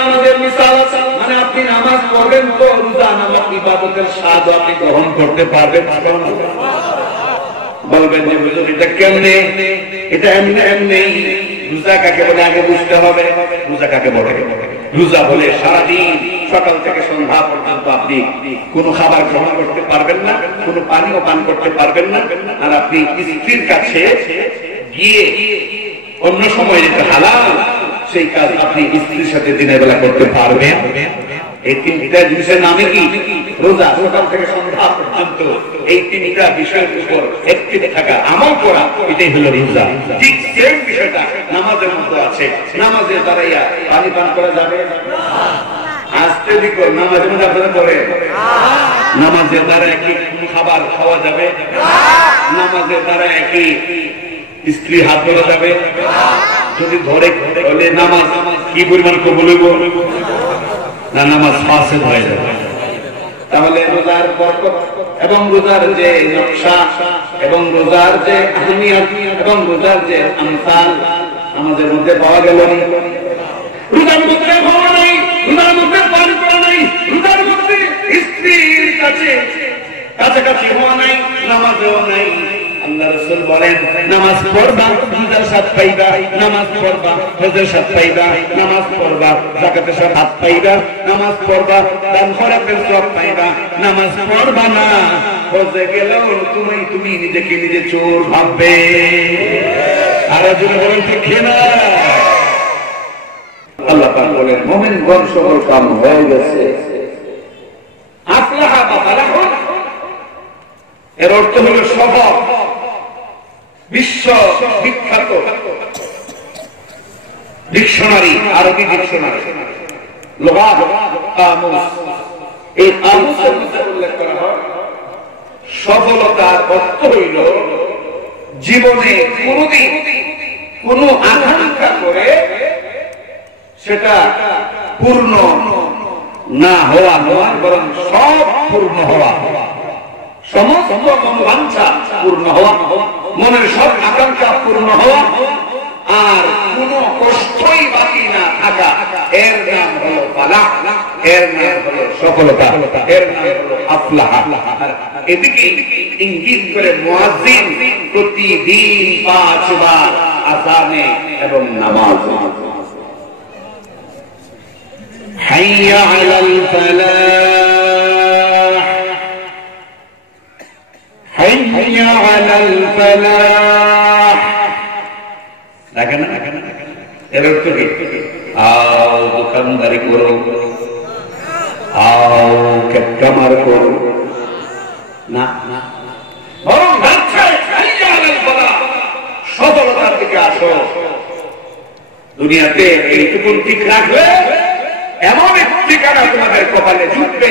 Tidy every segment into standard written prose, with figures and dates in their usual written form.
নামাজের মিসাল মানে আপনি নামাজ পড়বেন তো রোজা নামাজ ইবাদতের স্বাদ আপনি গ্রহণ করতে পারবেন। বলবেন যে হুজুর এটা কেমনে? এটা এমনি এমনি। রোজা কাকে বলে আগে বুঝতে হবে। রোজা কাকে বলে? রোজা বলে সারাদিন সকাল থেকে সন্ধ্যা পর্যন্ত আপনি কোনো খাবার গ্রহণ করতে পারবেন না, কোনো পানিও পান করতে পারবেন না, আর আপনি স্ত্রীর কাছে গিয়ে অন্য সময় যেটা হালাল সেই কাজ আপনি স্ত্রীর সাথে দিনের বেলা করতে পারবেন। এই তিনটা জিনিসের নামে কি? রোজা। সকাল থেকে সন্ধ্যা পর্যন্ত এই তিনটা বিষয়ের উপর একটিভ থাকা, আমল করা, এটাই হলো রোজা। ঠিক সেম বিষয়টা নামাজের মধ্যে আছে। নামাজের দ্বারাইয়া পানি পান করা যাবে না। আস্তে দিকে নামাজের মধ্যে আপনারা করে নামাজের দ্বারা একই খাবার খাওয়া যাবে না। নামাজের দ্বারা একই স্ত্রী হাত ধরা যাবে যদি ধরে হলে নামাজ কি পরিমাণ কবুল হইব না? নামাজ ফাসেদ হয়ে যাবে। তাহলে রোজার বরকত এবং রোজার যে নকশা এবং রোজার যে আহমিয়ত এবং রোজার যে আমসাল আমাদের মধ্যে পাওয়া গেল। রোজার মধ্যে হওয়া নাই, রোজার মধ্যে পান করা নাই, রোজার মধ্যে স্ত্রীর কাছে কাছাকাছি হওয়া নাই, নামাজও নাই। আল্লাহ রাসূল বলেন নামাজ পড়বা রোজার স্বাদ পাইবা, নামাজ পড়বা হজের স্বাদ পাইবা, নামাজ পড়বা যাকাতের স্বাদ পাইবা, নামাজ পড়বা দান খয়রাতের সওয়াব পাইবা। নামাজ পড়বা না হজে গেলেও তুমি নিজেকে নিজে চোর ভাববে। আর যদি বলেন ঠিক না, আল্লাহ পাক বলেন মুমিনগণ সকল কাম হয়ে গেছে। আফলাহা বা ফালাহুন এর অর্থ হলো সফল। বিশ্ব বিখ্যাত ডিকশনারি, আরবি ডিকশনারি, লুগাত কামুস, এই কামুসের মধ্যে উল্লেখ করা হয় সফলতার অর্থ হইল জীবনে কোনদিন কোন আকাঙ্ক্ষা করে সেটা পূর্ণ না হওয়া নয়, বরং সব পূর্ণ হওয়া, সমস্ত মনোবাঞ্ছা পূর্ণ হওয়া, মনের সব আকাঙ্ক্ষা পূর্ণ হওয়া, আর কোন কষ্টই বাকি না থাকা, এর নাম হলো ফালাহ, এর নাম হলো সফলতা, এর নাম হলো আফলাহ। এদিকে ইঙ্গিত করে মুয়াজ্জিন প্রতিদিন 5 বার আযানে এবং নামাজে হাইয়া আলাল ফালাহ, হাইয়া আলাল ফালাহ। দেখেন এর অর্থ কি? আও দোকানদারি করো, আও কামার করো না, বরং হাইয়া আলাল ফালাহ, সফলতার দিকে আসো। দুনিয়াতে এইটুকু ঠিক রাখলে এমন এক ঠিকানা তোমাদের কপালে জুটবে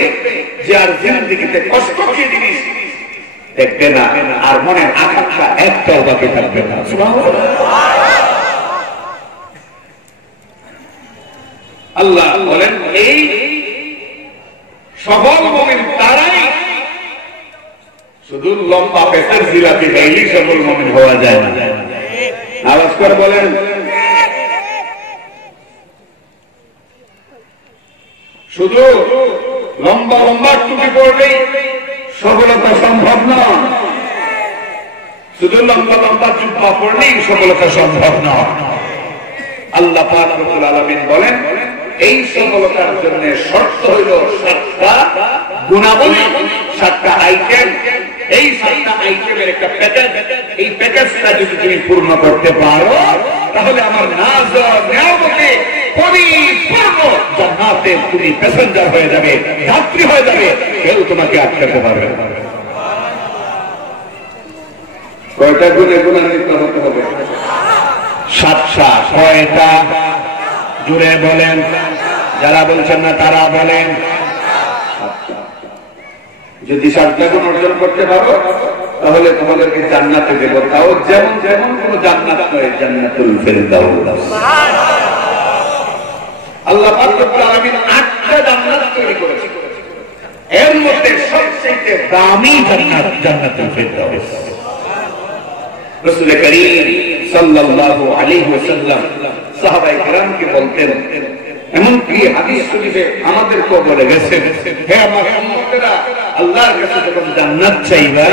যে আর জিন্দেগিতে কষ্ট কি জিনিস দেখবে না, আর মনের আকাঙ্ক্ষা একটাও বাকি থাকবে না। আল্লাহ বলেন এই সফল মুমিন তারাই, শুধু লম্বা পেটের জিলাপি খাইলেই সফল মুমিন হওয়া যায় না। আওয়াজ করে বলেন, শুধু লম্বা লম্বা টুপি পড়লেই সফলতা সম্ভব না, শুধু লম্বা লম্বা জুব্বা পড়লেই সফলতা সম্ভব না। আল্লাহ পাক রব্বুল আলামিন বলেন এই সফলতার জন্য শর্ত হইল 7টা গুণাবলী, 7টা আইটেম। এই 7টা আইটেমের একটা প্যাকেজ, এই প্যাকেজটা যদি তুমি পূর্ণ করতে পারো তাহলে আমার নাজ নিয়ামতে পরিপূর্ণ জান্নাতে তুমি প্যাসেঞ্জার হয়ে যাবে, যাত্রী হয়ে যাবে, কেউ তোমাকে আটকাতে পারবে না। কয়টা গুণে গুণান্বিত হতে হবে? 7টা। কয়টা? জুড়ে বলেন, যারা বলছেন না তারা বলেন। যদি 7টা গুণ অর্জন করতে পারো তাহলে তোমাদেরকে জান্নাতে দেব, তাও যেমন যেমন কোন জান্নাত নয়, জান্নাতুল ফেরদাউস। আল্লাহ পাক রব্বুল আলামিন 8টা জান্নাত তৈরি করেছেন, এর মধ্যে সবচেয়ে দামি জান্নাত জান্নাতুল ফেরদাউস। রাসূল করিম সাল্লাল্লাহু আলাইহি ওয়াসাল্লাম সাহাবায়ে কেরামকে বলতেন এমনকি হাদিস শরীফে আমাদেরকেও বলে গেছে, হে আমার উম্মতেরা, আল্লাহর কাছে যখন জান্নাত চাইবা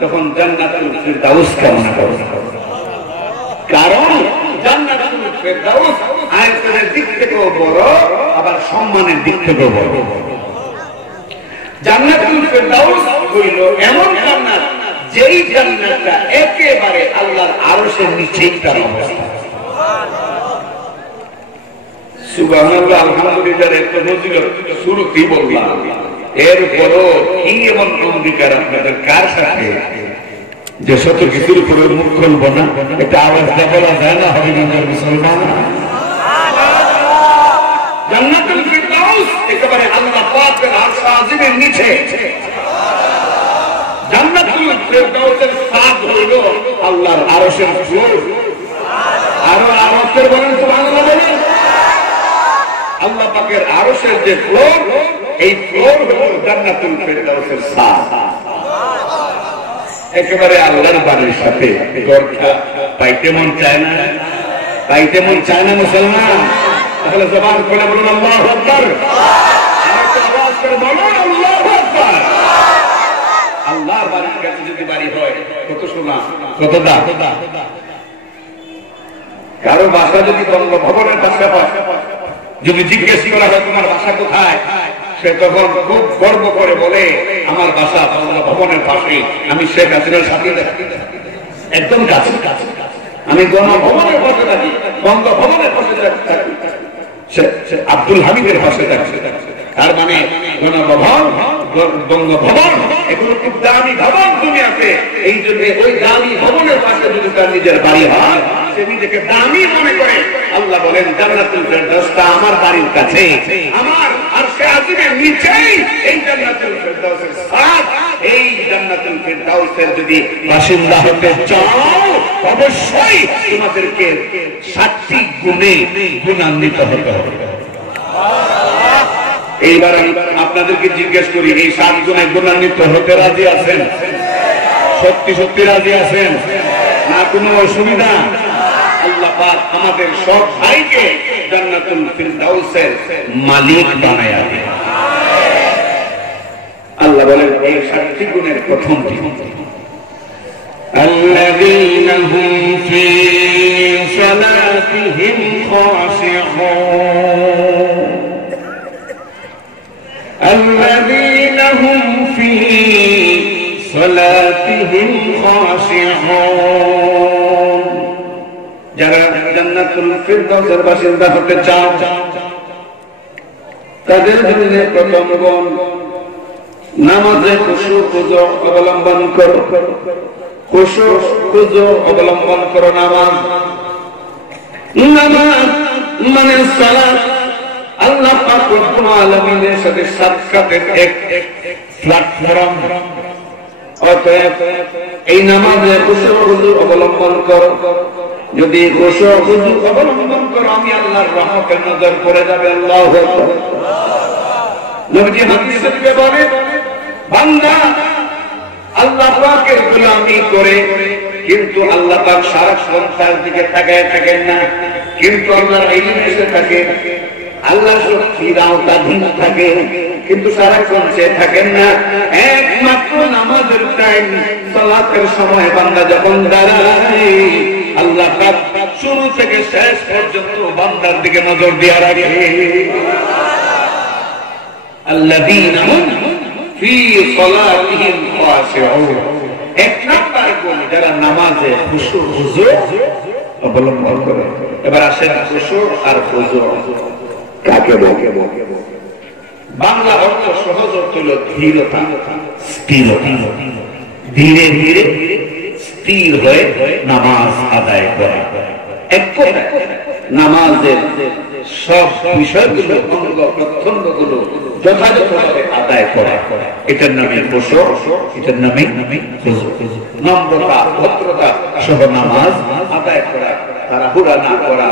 তখন জান্নাতুল ফিরদাউস কামনা করো, কারণ জান্নাতুল ফিরদাউস আয়াতের দিক থেকেও বড়, আবার সম্মানের দিক থেকেও বড়। জান্নাতুল ফিরদাউস হইল এমন জান্নাত যেই জান্নাতটা একেবারে আল্লাহর আরশের নিচেই তার অবস্থান। সুবহানাল্লাহ, আলহামদুলিল্লাহ, এত ফজিলত শুরুতেই বললাম, এরপরও কি এমন অঙ্গীকার আপনাদের কার সাথে যে শত কিছুর উপরে মুখ খুলব না? এটা আওয়াজ দিয়ে বলা যায় না হবিগঞ্জের মুসলমান? জান্নাতুল ফিরদাউস একেবারে আল্লাহ পাকের আরশ আজিমের নিচে। জান্নাতুল ফিরদাউসের ছাদ হইল আল্লাহর আরশের ফ্লোর। আরো আরশের বলেন সুবহানাল্লাহ বলেন। আল্লাহ পাকের আরশের যে ফ্লোর, এই ফ্লোর হল জান্নাতুল ফিরদাউসের ছাদ। একেবারে আল্লাহর বাড়ির সাথে দরজা। পাইতে মন চায় না? পাইতে মন চায় না মুসলমান? তাহলে জবান খুলে বলুন আল্লাহু আকবার। আরেকটা আওয়াজ করে বলুন আল্লাহু আকবার। আল্লাহর বাড়ির কাছে যদি বাড়ি হয় কত সোনা, কত দাম। কারো বাসা যদি বঙ্গভবনের পাশে হয়, যদি জিজ্ঞেস করা হয় তোমার বাসা কোথায়, সে তখন খুব গর্ব করে বলে আমার বাসা বঙ্গভবনের পাশে, আমি শেখ হাসিনার সাথে একদম কাছে, আমি গণভবনের পাশে থাকি, বঙ্গভবনের পাশে থাকি, আব্দুল হামিদের পাশে থাকছে। তার মানে গণভবন, বঙ্গভবন এগুলো খুব দামি ভবন দুনিয়াতে। এই জন্য ওই দামি ভবনের পাশে যদি তার নিজের বাড়ি হয়, সে নিজেকে দামি মনে করে। আল্লাহ বলেন জান্নাতুল ফিরদাউসটা আমার বাড়ির কাছে, আমার আরশে আজিমের নিচেই এই জান্নাতুল ফিরদাউসের ছাদ। এই জান্নাতুল ফিরদাউসের যদি বাসিন্দা হতে চাও, অবশ্যই তোমাদেরকে 7টি গুণে গুণান্বিত হতে হবে। এইবার আমি আপনাদেরকে জিজ্ঞেস করি, এই 7 গুণে গুণান্বিত হতে রাজি আছেন? সত্যি সত্যি রাজি আছেন না? কোনো অসুবিধা? আল্লাহ পাক আমাদের সব ভাইকে জান্নাতুল ফিরদাউসের মালিক বানায়া দেন। আল্লাহ বলেন এই 7টি গুণের প্রথমটি, الذين هم في صلاتهم خاشعون الذين هم في صلاتهم خاشعون যারা জান্নাতুল ফিরদাউসের বাসিন্দা হতে চাও, তাদের জন্য প্রথম গুণ নামাজে খুশু খুজু অবলম্বন করো। খুশু খুজু অবলম্বন করো। নামাজ মানে সালাত আল্লাহ পাক রব্বুল আলামিনের সাথে সাক্ষাতের এক প্ল্যাটফর্ম। অতএব এই নামাজে খুশু খুজু অবলম্বন করো। যদি খুশু খুজু অবলম্বন করো, আমি আল্লাহর রহমতের নজর পড়ে যাবে। আল্লাহু আকবার। নবীজি হাদিসে বলেন, বান্দা আল্লাহ পাকের গোলামি করে, কিন্তু আল্লাহ পাক সারাক্ষণ তার দিকে তাকায় থাকেন না, কিন্তু আল্লাহর ইলম এসে থাকে, আল্লাহর শক্তির আওতাধীন থাকে, কিন্তু সারাক্ষণ সে থাকেন না। একমাত্র নামাজের টাইম, সালাতের সময় বান্দা যখন দাঁড়ায়, আল্লাহ পাক শুরু থেকে শেষ পর্যন্ত বান্দার দিকে নজর দিয়ে রাখে। আল্লাযীনা হুম ফি সালাতিহিম খাশিউন। এক নাম্বার গুণ, যারা নামাজে খুশু খুজু অবলম্বন করে। এবার আসেন খুশু আর খুজু কাকে বলে? বাংলা অর্থ সহজ অর্থ হল ধীরতা, স্থিরতা। ধীরে ধীরে স্থির হয়ে নামাজ আদায় করা। এক কথা, নামাজের সব বিষয়গুলো, অঙ্গ প্রত্যঙ্গগুলো যথাযথভাবে আদায় করা, এটার নামে খুশু, এটার নামে খুজু। নম্রতা, ভদ্রতা সহ নামাজ আদায় করা, তাড়াহুড়া না করা,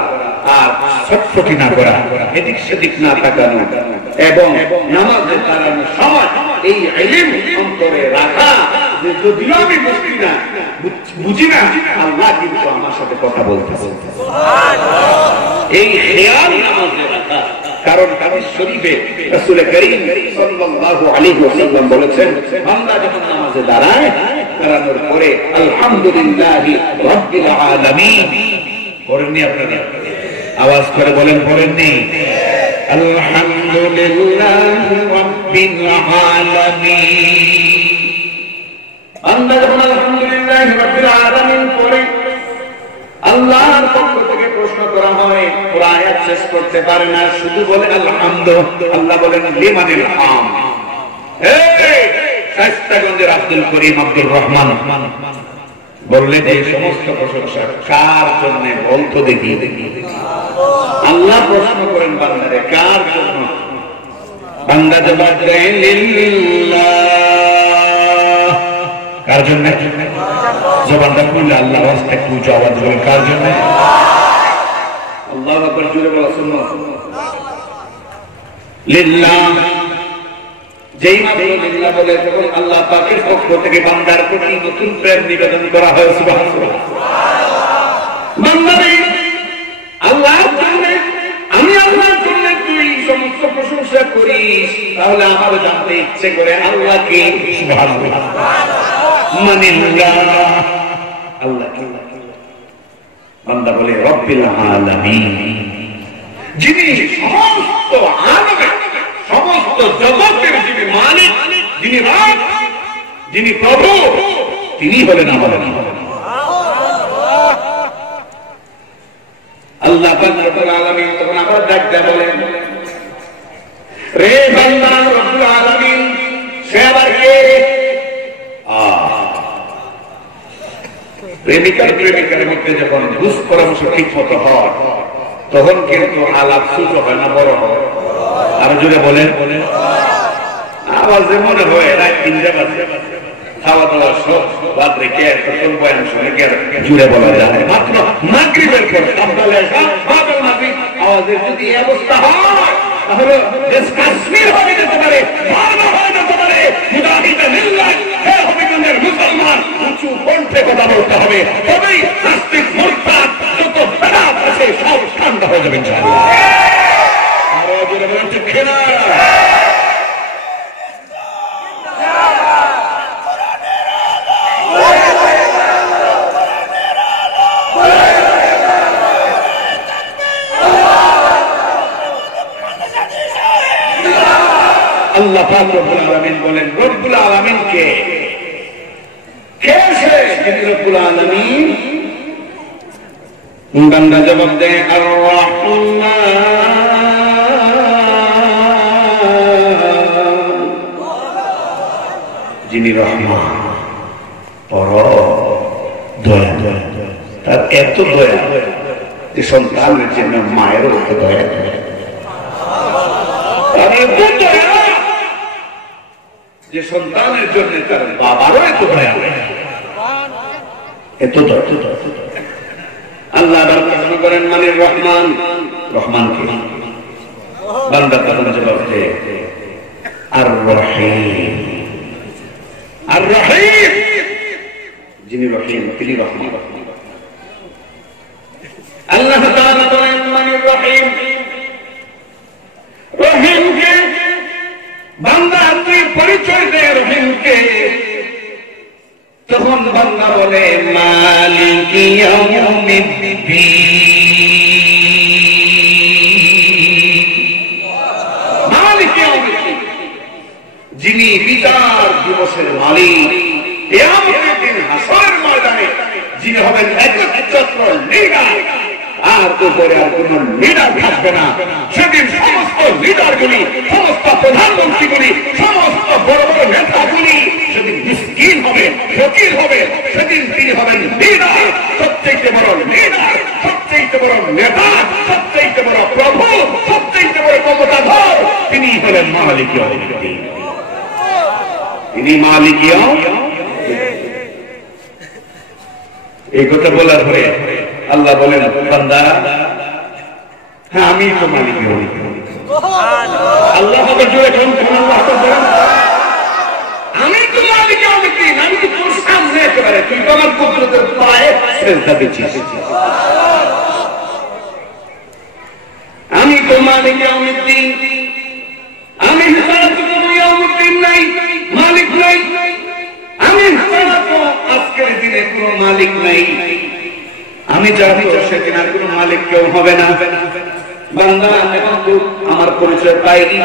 আর ছটফটি না করা, এদিক সেদিক না তাকানো, এবং নামাজে দাঁড়ানোর সময় এই ইলম অন্তরে রাখা, যে যদিও আমি বুঝি না, আল্লাহ কিন্তু আমার সাথে কথা বলতেছে। এই খেয়াল নামাজে রাখা, কারণ হাদিস শরীফে রাসূল করিম সাল্লাল্লাহু আলাইহি ওয়াসাল্লাম বলেছেন, বান্দা যখন নামাজে দাঁড়ায়, দাঁড়ানোর পরে আলহামদুলিল্লাহি রাব্বিল আলামিন পড়েননি আপনারা? আওয়াজ করে বলেন, পড়েননি? আলহামদুলিল্লাহি রাব্বিল আলামিন। বান্দা যখন আলহামদুলিল্লাহি রাব্বিল আলামিন পড়ে, আল্লাহর পক্ষ থেকে প্রশ্ন করা হয়, পুরো আয়াত শেষ করতে পারে না, শুধু বলে আলহামদুলিল্লাহ। আল্লাহ বলেন লিমানিল হামদ। এই শায়েস্তাগঞ্জের আব্দুল করিম আব্দুর রহমান বললেন, এই সমস্ত প্রশংসা কার জন্য বলতো দেখি। আল্লাহ প্রশ্ন করেন বান্দারে, কার জন্য? বান্দা জবাব দেয় লিল্লাহ। কার জন্য? জবানটা খুললে আল্লাহ রাস্তা একটু জবাব দেবেন, কার জন্য? আল্লাহু আকবার, জোরে বলা শুনো, লিল্লাহ। যেই মাত্র লিল্লাহ বলে, তখন আল্লাহ পাকের পক্ষ থেকে বান্দার প্রতি নতুন প্রেম নিবেদন করা হয়। সুবহানাল্লাহ। বান্দারে আল্লাহর জন্য, আমি আল্লাহর জন্য তুই সমস্ত প্রশংসা করিস, তাহলে আমারও জানতে ইচ্ছে করে আল্লাহ কে। সুবহানাল্লাহ। মানিল্লাহ, আল্লাহ কে? বান্দা বলে রব্বিল আলামিন, যিনি সমস্ত আলামের, সমস্ত জগতের যিনি মালিক, যিনি রব, যিনি প্রভু, তিনি হলেন আমাদের আল্লাহ রব্বুল আলামিন। তখন আবার ডাকতে বলেন, রে বান্দা, রব্বুল আলামিন সে আবার কে? প্রেমিকার মধ্যে যখন বুঝ পরামর্শ ঠিক মতো হয়, তখন কিন্তু আলাপ ছোট হয় না, বড় হয়। আরো জোরে বলেন। আওয়াজে মনে হয় রাত 3টা বাজে, খাওয়া দাওয়া সব বাদ রেখে একটু বয়ান শুনে জুড়ে বলা যায়। মাত্র মাগরিবের পর আওয়াজের যদি এই অবস্থা হয়, তাহলে দেশ কাশ্মীর হয়ে যেতে পারে, বাংলা হয়ে যেতে পারে। মুসলমান উঁচু কণ্ঠে কথা বলতে হবে, তবেই নাস্তিক মুরতাদ যত বেদাত আছে সব ঠান্ডা হয়ে যাবে ইনশাআল্লাহ। আরো জোরে বলেন, ঠিক না? আল্লাহ পাক রব্বুল আলামিন বলেন, রব্বুল আলামিন কে? কে সে যিনি রব্বুল আলামিন? বান্দা জবাব দেয় আর রহমান, যিনি রহমান, পরম দয়া। তার এত দয়া যে সন্তানের জন্য মায়েরও এত দয়া, তার এত দয়া যে সন্তানের জন্য তার বাবারও এত দয়া, এত দয়া। আল্লাহ প্রশ্ন করেন, মানে রহমান, রহমান কে? বান্দা তখন জবাব দেয় আর রহিম, আর রহিম, যিনি রহিম তিনি রহমান। আল্লাহ তাআলা বলেন, মানে রহিম, রহিমকে বান্দা তুই পরিচয় দে রহিমকে। তখন বান্দা বলে মালিক ইয়াউমিদ্দিন, মালিক ইয়াউমিদ্দিন, যিনি বিচার দিবসের মালিক, কিয়ামতের দিন হাসরের ময়দানে যিনি হবেন একচ্ছত্র লিডার, আর উপরে আর কোন লিডার থাকবে না। সেদিন সমস্ত লিডারগুলি, সমস্ত প্রধানমন্ত্রীগুলি, সমস্ত বড় বড় নেতাগুলি সেদিন মিসকিন হবে, ফকির হবে। সেদিন তিনি হবেন লিডার, সবচেয়ে বড় লিডার, সবচেয়ে বড় নেতা, সবচেয়ে বড় প্রভু, সবচেয়ে বড় ক্ষমতাধর। তিনি হলেন মালিক ইয়াউমিদ্দিন, তিনি মালিক ইয়াউমিদ্দিন। এই কথা বলার পরে আল্লাহ বলেন, বান্দা হ্যাঁ আমি তো মালিক ইয়াউমিদ্দিন। আল্লাহ জোরে আমি তো তো মালিক ইয়াউমিদ্দিন, আমি তো তোর সামনে একেবারে, তুই তো আমার কুদরতের পায়ে সিজদা দিছিস। আমি তো মালিক ইয়াউমিদ্দিন, আমি হিসাব করব ইয়াউমিদ্দিন নাই, মালিক নাই। আমি হিসাব আজকের দিনে কোনো মালিক নাই, আমি জানি সেদিন আর কোনো মালিক কেউ হবে না। বান্দা এখন তো আমার পরিচয় পাইনি,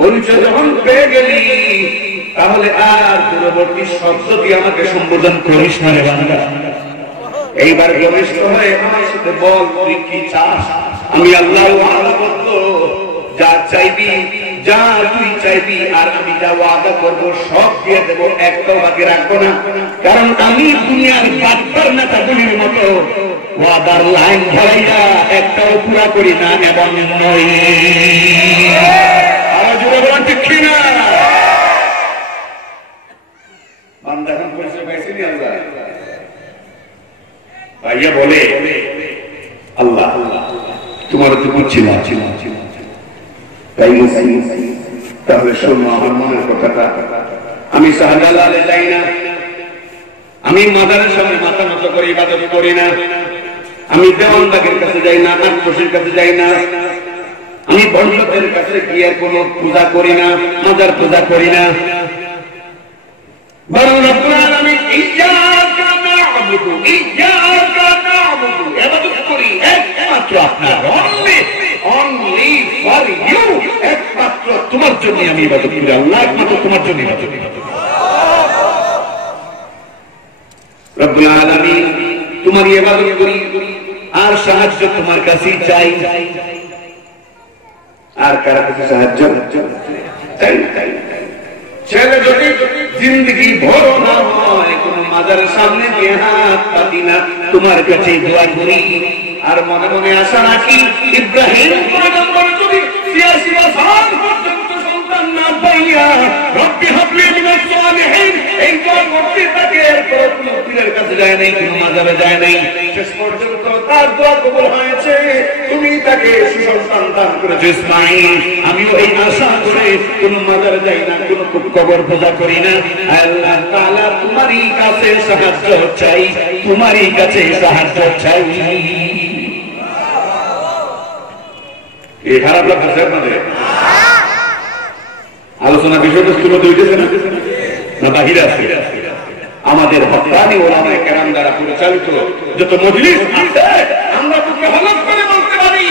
পরিচয় যখন পেয়ে গেলি তাহলে আর দূরবর্তী শব্দ দিয়ে আমাকে সম্বোধন করিস না রে বান্দা। এইবার ঘনিষ্ঠ হয়ে আমার সাথে বল তুই কি চাস। আমি আল্লাহর ওয়াদাবদ্ধ, যা চাইবি, যা তুই চাইবি, আর আমি যা ওয়াদা করবো সব দিয়ে দেবো, একটাও বাকি রাখবো না। কারণ আমি দুনিয়ার বাটপার নেতা গুলির মতো ওয়াদার লাইন ধরাইয়া একটাও পুরা করি না, এবং নই। আরো জোরে বলেন ঠিক কিনা? বান্দা এখন পরিচয় পাইছি নি আল্লাহ ভাইয়া বলে, আল্লাহ তোমার তো বুঝছি না, তাই তাহলে শোনো আমার মনের কথাটা। আমি শাহজালালে যাই না, আমি মাদারের সামনে মাথা নত করে ইবাদত করি না, আমি দেওয়ানবাগের কাছে যাই না, আটপোষের কাছে যাই না, আমি বন্ধুদের কাছে গিয়ে কোনো পূজা করি না, মাজার পূজা করি না। বরং রব্বুল আলামিন ইয়্যাকা না'বুদু ইয়্যাকা না'বুদু ইবাদত করি একমাত্র আপনার, অনলি ফর ইউ, একমাত্র তোমার জন্য আমি ইবাদত করি আল্লাহ, একমাত্র তোমার জন্য ইবাদত করি। রব্বুল আলামিন তোমার ইবাদত করি আর সাহায্য তোমার কাছেই চাই, আর কার কাছে সাহায্য চাই না। ছেলে যদি জিন্দগি ভরো না হয়, কোন মাজারের সামনে গিয়ে হাত পাতি না, তোমার কাছে দোয়া করি আর মনে মনে আশা রাখি ইব্রাহিম পয়গম্বর যদি ৮৬ বছর পর্যন্ত সন্তান না পাইয়া রব্বি হাবলি মিনাস সালিহিন এই দোয়া করতে থাকে, এরপর কোন পীরের কাছে যায় নাই, কোন মাজারে যায় নাই, শেষ পর্যন্ত তার দোয়া কবুল হয়েছে, তুমি তাকে সুসন্তান দান করেছো ইসমাঈল। আমিও এই আশা করে কোন মাজারে যাই না, কোন কবর পূজা করি না। আল্লাহ তাআলা তোমারই কাছে সাহায্য চাই, তোমারই কাছে সাহায্য চাই। এই খারাপ লাগছে আপনাদের? আলোচনা বিষয়বস্তু মধ্যে হইতেছে না বাহিরে আছে? আমাদের হক্কানি ওলামায়ে কেরাম দ্বারা পরিচালিত যত মজলিস আছে, আমরা বুকে হলফ করে বলতে পারি,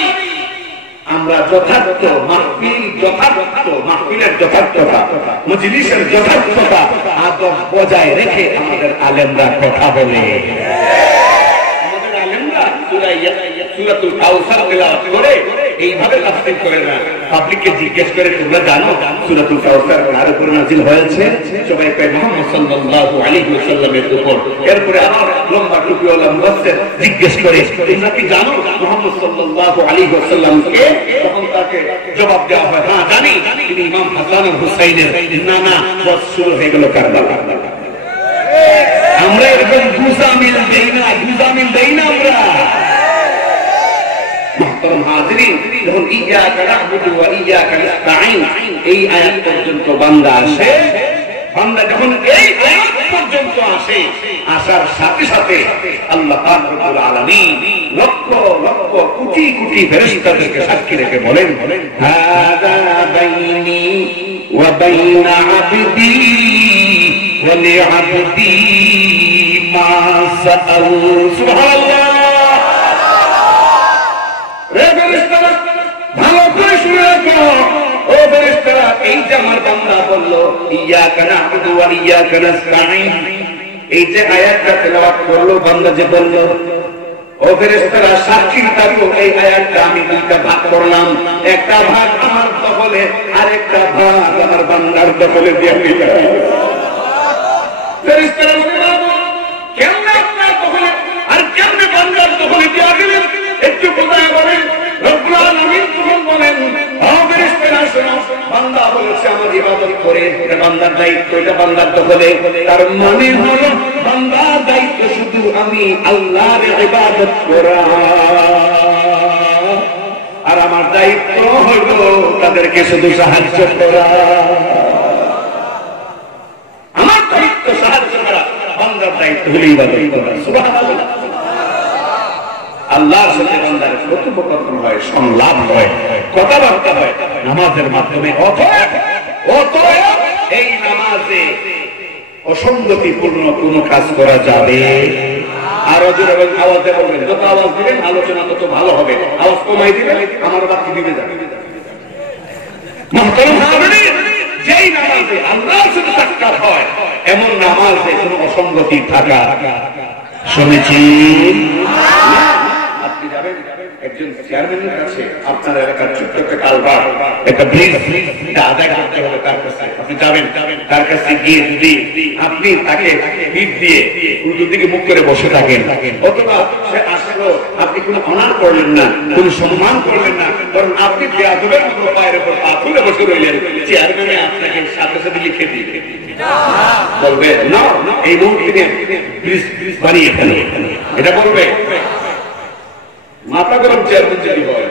আমরা যথার্থ মাহফিল, যথার্থ মাহফিলের যথার্থতা, মজলিসের যথার্থতা আদব বজায় রেখে আমাদের আলেমরা কথা বলে। আমাদের আলেমরা সূরাতুল কাউসার তেলাওয়াত করে এইভাবে তাফসীর করে না, পাবলিককে জিজ্ঞেস করে তোমরা জানো সূরাতুল কাউসার কার উপর নাযিল হয়েছে? সবাই কয় মুহাম্মদ সাল্লাল্লাহু আলাইহি ওয়াসাল্লামের উপর। এরপরে আবার লম্বা টুপিওয়ালা মুফাসসির জিজ্ঞেস করে তোমরা কি জানো মুহাম্মদ সাল্লাল্লাহু আলাইহি ওয়াসাল্লাম কে? তখন তাকে জবাব দেওয়া হয় হ্যাঁ জানি, তিনি ইমাম হাসান আর হুসাইনের নানা। বস শুরু হয়ে গেল কারবালা। আমরা এরকম গুজামিল দেই না, গুজামিল দেই না আমরা। মুহতারাম হাজিরিন, যখন ইয়্যাকা না'বুদু ওয়া ইয়্যাকা নাস্তাঈন এই আয়াত পর্যন্ত বান্দা আসে, বান্দা যখন এই আয়াত পর্যন্ত আসে, আসার সাথে সাথে আল্লাহ পাক রব্বুল আলামিন লক্ষ লক্ষ কোটি কোটি ফেরেশতাদেরকে সাক্ষী রেখে বলেন, হাযা বাইনি ওয়া বাইনা আবদি ওয়া লিআবদি মা সাআল। সুবহানাল্লাহ। ভালো করে শুনে রাখো ও ফেরেশতারা, এই যে আমার বান্দা বললো ইয়্যাকা না'বুদু ওয়া ইয়্যাকা নাস্তাঈন, এই যে আয়াতটা তেলাওয়াত করলো বান্দা যে বললো, ও ফেরেশতারা সাক্ষী থাকো এই আয়াতটা আমি দুইটা ভাগ করলাম, একটা ভাগ আমার দখলে আর একটা ভাগ আমার বান্দার দখলে দিয়ে দিলাম। ফেরেশতারা কেমনে আপনার দখলে আর কেমনে বান্দার দখলে দিয়ে দিলেন একটু বোঝায় বলেন। রব্বুল আলামিন তখন বলেন, ও ফেরেশতারা শোনো, বান্দা বলেছে আমার ইবাদত করে, এটা বান্দার দায়িত্ব, এটা বান্দার দখলে। তার মানে হলো বান্দার দায়িত্ব শুধু আমি আল্লাহর ইবাদত করা, আর আমার দায়িত্ব হলো তাদেরকে শুধু সাহায্য করা। আমার দায়িত্ব হলো ইবাদত করা। সুবহানাল্লাহ। আল্লাহর সাথে বান্দার কথোপকথন হয়, সংলাপ হয়, কথাবার্তা হয় নামাজের মাধ্যমে। অতএব এই নামাজে অসঙ্গতিপূর্ণ কোনো কাজ করা যাবে। আরো জোরে আওয়াজে বলবেন, যত আওয়াজ দিবেন আলোচনা তত ভালো হবে। আওয়াজ কমাই দিবেন আমার বাকি দিবে যাবে। মুহতারাম হাজিরিন, যেই নামাজে আল্লাহর সাথে সাক্ষাৎ হয় এমন নামাজে কোনো অসঙ্গতি থাকা সমীচীন না। আপনি যাবেন একজন চেয়ারম্যানের কাছে, আপনার এলাকার ছোট্ট একটা কালভার, একটা ব্রিজ আদায় করতে হবে তার কাছে। আপনি যাবেন, তার কাছে গিয়ে যদি আপনি তাকে পিঠ দিয়ে উল্টো দিকে মুখ করে বসে থাকেন, অথবা সে আসলো আপনি কোনো অনার করলেন না, কোনো সম্মান করলেন না, কারণ আপনি বেয়াদবের মতো পায়ের উপর পা তুলে বসে রইলেন, চেয়ারম্যানে আপনাকে সাথে সাথে লিখে দিয়ে বলবে না এই মুহূর্তে ব্রিজ বানিয়ে ফেলে, এটা বলবে। মাথা গরম চেয়ারম্যান যদি হয়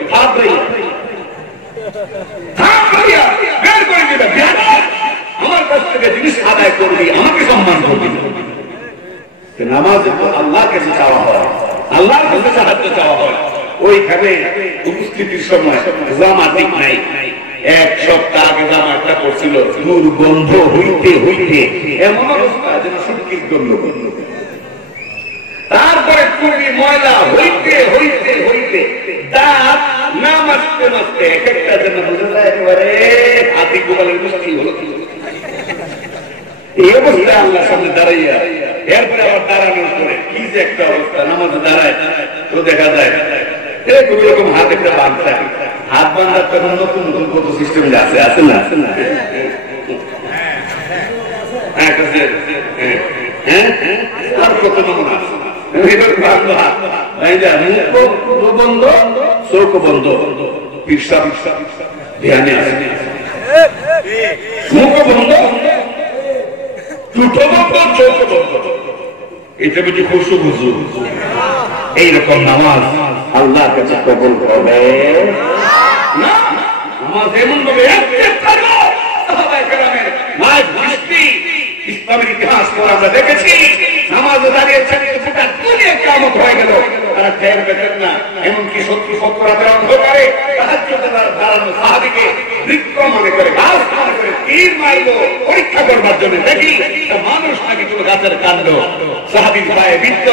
আমার কাছ থেকে জিনিস আদায় করবি, আমাকে সম্মান করবি। নামাজে তো আল্লাহর কাছে চাওয়া হয়, আল্লাহর কাছে সাহায্য চাওয়া হয়। ওইখানে উপস্থিতির সময় জামা ঠিক নাই, এক সপ্তাহ আগে জামাটা পড়ছিল, দুর্গন্ধ হইতে হইতে এমন অবস্থা যেন সুটকির গন্ধ। তারপরে খুবই ময়লা হইতে হইতে হইতে দাঁত না মাজতে মাজতে এক একটা যেন বুঝে যায় একেবারে হাতি গোপালের মিষ্টি হলো। এই অবস্থায় আল্লাহর সামনে দাঁড়াইয়া এরপরে আবার দাঁড়ানোর পরে কি যে একটা অবস্থা, নামাজে দাঁড়ায় তো দেখা যায় এরকম এরকম হাত একটা বাঁধতে, হাত বাঁধার তখন নতুন নতুন কত সিস্টেম আছে, আছে না? আছে না? হ্যাঁ, আর কত নমুনা আছে। বন্ধ, চোখ বন্ধ, পিসা পিসা ধ্যানে আছে, মুখ বন্ধ, টুটো বন্ধ, চোখ বন্ধ। এটা বুঝি খুশু বুঝু। এইরকম নামাজ আল্লাহর কাছে কবুল হবে না। নামাজ এমন ভাবে ইসলামের ইতিহাস করে আমরা দেখেছি, নামাজে দাঁড়িয়ে কামত হয়ে গেল, তারা টের পেতেন না। এমনকি শত্রু শত্রুরা হতে পারে দাঁড়ানো সাহাবীকে বৃক্ষ মনে করে, গাছ মনে করে তীর মারল পরীক্ষা করবার জন্য। দেখি মানুষ নাকি কোনো গাছের কাণ্ড, সাহাবীর পায়ে বিদ্ধ,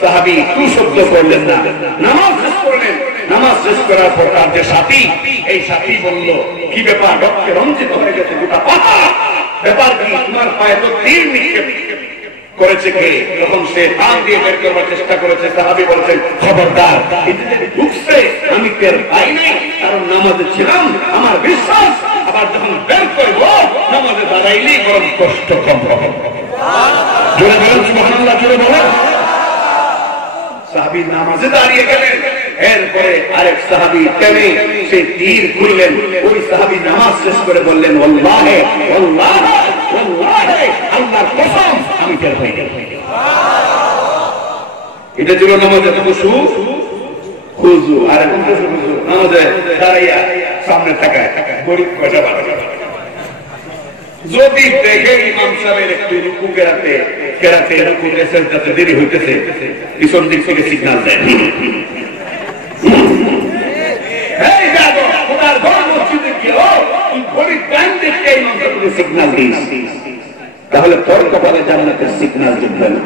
সাহাবী তু শব্দ করলেন না, নামাজ শেষ করলেন। নামাজ শেষ করার পর তার যে সাথী, এই সাথী বলল, কি ব্যাপার, রক্তে রঞ্জিত হয়ে গেছে গোটা পাতা, ব্যাপার কি, তোমার পায়ে তো তীর নিক্ষেপ করেছে কে? যখন সে কান দিয়ে বের করবার চেষ্টা করেছে, সাহাবী বলেছেন, খবরদার, ঢুকছে আমি টের পাই নাই, কারণ নামাজে ছিলাম, আমার বিশ্বাস আবার যখন বের করব নামাজে দাঁড়াইলেই বরং কষ্ট কম হবে। জোরে বলেন সুবহানাল্লাহ, জোরে বলেন। সাহাবী নামাজে দাঁড়িয়ে গেলেন, এরপরে আরেক সাহাবী টেনে সেই তীর খুললেন। ওই সাহাবী নামাজ শেষ করে বললেন, ওয়াল্লাহি ওয়াল্লাহি ওয়াল্লাহি, আল্লাহর কসম আমি টের পাই নাই। এটা ছিল নামাজের খুশু খুজু। আর এখন খুশু খুজু নামাজে দাঁড়াইয়া সামনে তাকায়, গরিব কয়টা বাড়াবে। যদি দেখে ইমাম সাহেবের একটু রুকু কেরাতে কেরাতে রুকু সেজদাতে দেরি হইতেছে, পিছন দিক থেকে সিগন্যাল দেয়, এই দেখো খোদার ঘর মসজিদে গিয়ে তুই গরিব টাইম দেখে ইমাম সাহেবকে সিগন্যাল দিস, তাহলে তোর কপালে জান্নাতের সিগন্যাল জুটবে না।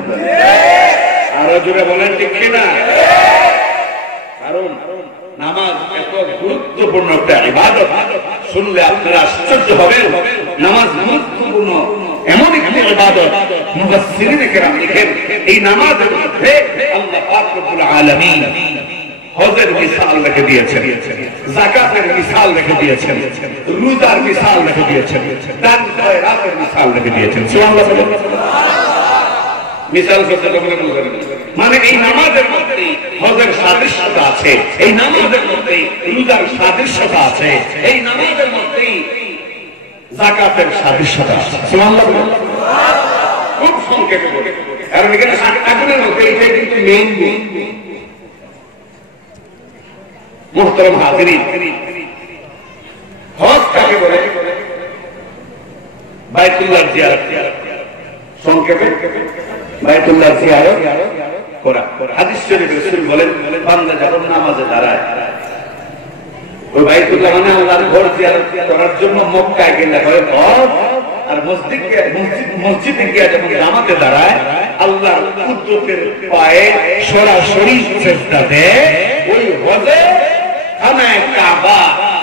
আরো জোরে বলেন ঠিক কিনা? কারণ নামাজ এত গুরুত্বপূর্ণ একটা ইবাদত, শুনলে আপনারা আশ্চর্য হবেন। নামাজ গুরুত্বপূর্ণ এমন একটি ইবাদত, মুফাসসিরিন কেরাম লিখেন, এই নামাজের মধ্যে আল্লাহ পাক রব্বুল আলামিন হজের মিসাল রেখে দিয়েছেন, যাকাতের মিসাল রেখে দিয়েছেন, রোজার মিসাল রেখে দিয়েছেন, দান খয়রাতের মিসাল রেখে দিয়েছেন। সুবহানাল্লাহ। মিসাল করতে তোমরা বুঝবেন, মানে এই নামাজের মধ্যে হজের সাদৃশ্যতা আছে, এই নামাজের মধ্যে রোজার সাদৃশ্যতা আছে, এই নামাজের মধ্যে যাকাতের সাদৃশ্যতা আছে। সুবহানাল্লাহ। খুব সংক্ষেপে বলি, কারণ এখানে আগুনের মধ্যে এটা কিন্তু মেইন গুণ। মুহতারাম হাজিরিন, হজ কাকে বলে? বাইতুল্লাহর জিয়ারত। সংক্ষেপে বাইতুল্লাহ জিয়ারত করা। হাদিস শরীফে রাসূল বলেন, বান্দা যখন নামাজে দাঁড়ায়, ওই বাইতুল্লাহ মানে আল্লাহর ঘর জিয়ারত করার জন্য মক্কায় গেলে হয় হজ, আর মসজিদে গিয়ে যখন জামাতে দাঁড়ায় আল্লাহর কুদরতের পায়ে সরাসরি সিজদা দেয়। ওই হজে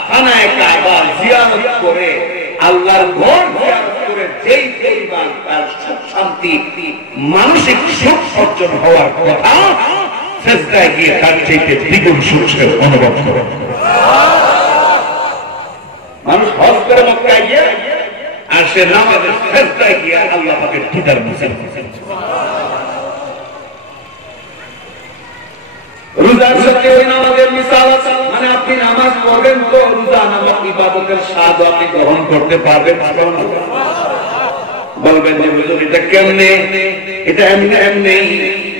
খানায়ে কাবা জিয়ারত করে আল্লাহর ঘর জিয়ারত করে যেই পরিমাণ তার সুখ শান্তি মানসিক সুখ অর্জন হওয়ার কথা, সিজদায় গিয়ে তার চাইতে দ্বিগুণ সুখের অনুভব করে। মানুষ হজ করে মক্কায় গিয়ে আর সে নামাজের সিজদায় গিয়ে আল্লাহ পাকের দিদার মুছে। রোজার সাথে ওই নামাজের মিসাল আছে, মানে আপনি নামাজ পড়বেন তো রোজা নামাজ ইবাদতের স্বাদ আপনি গ্রহণ করতে পারবেন। বলবেন যে হুজুর এটা কেমনে? এটা এমনি।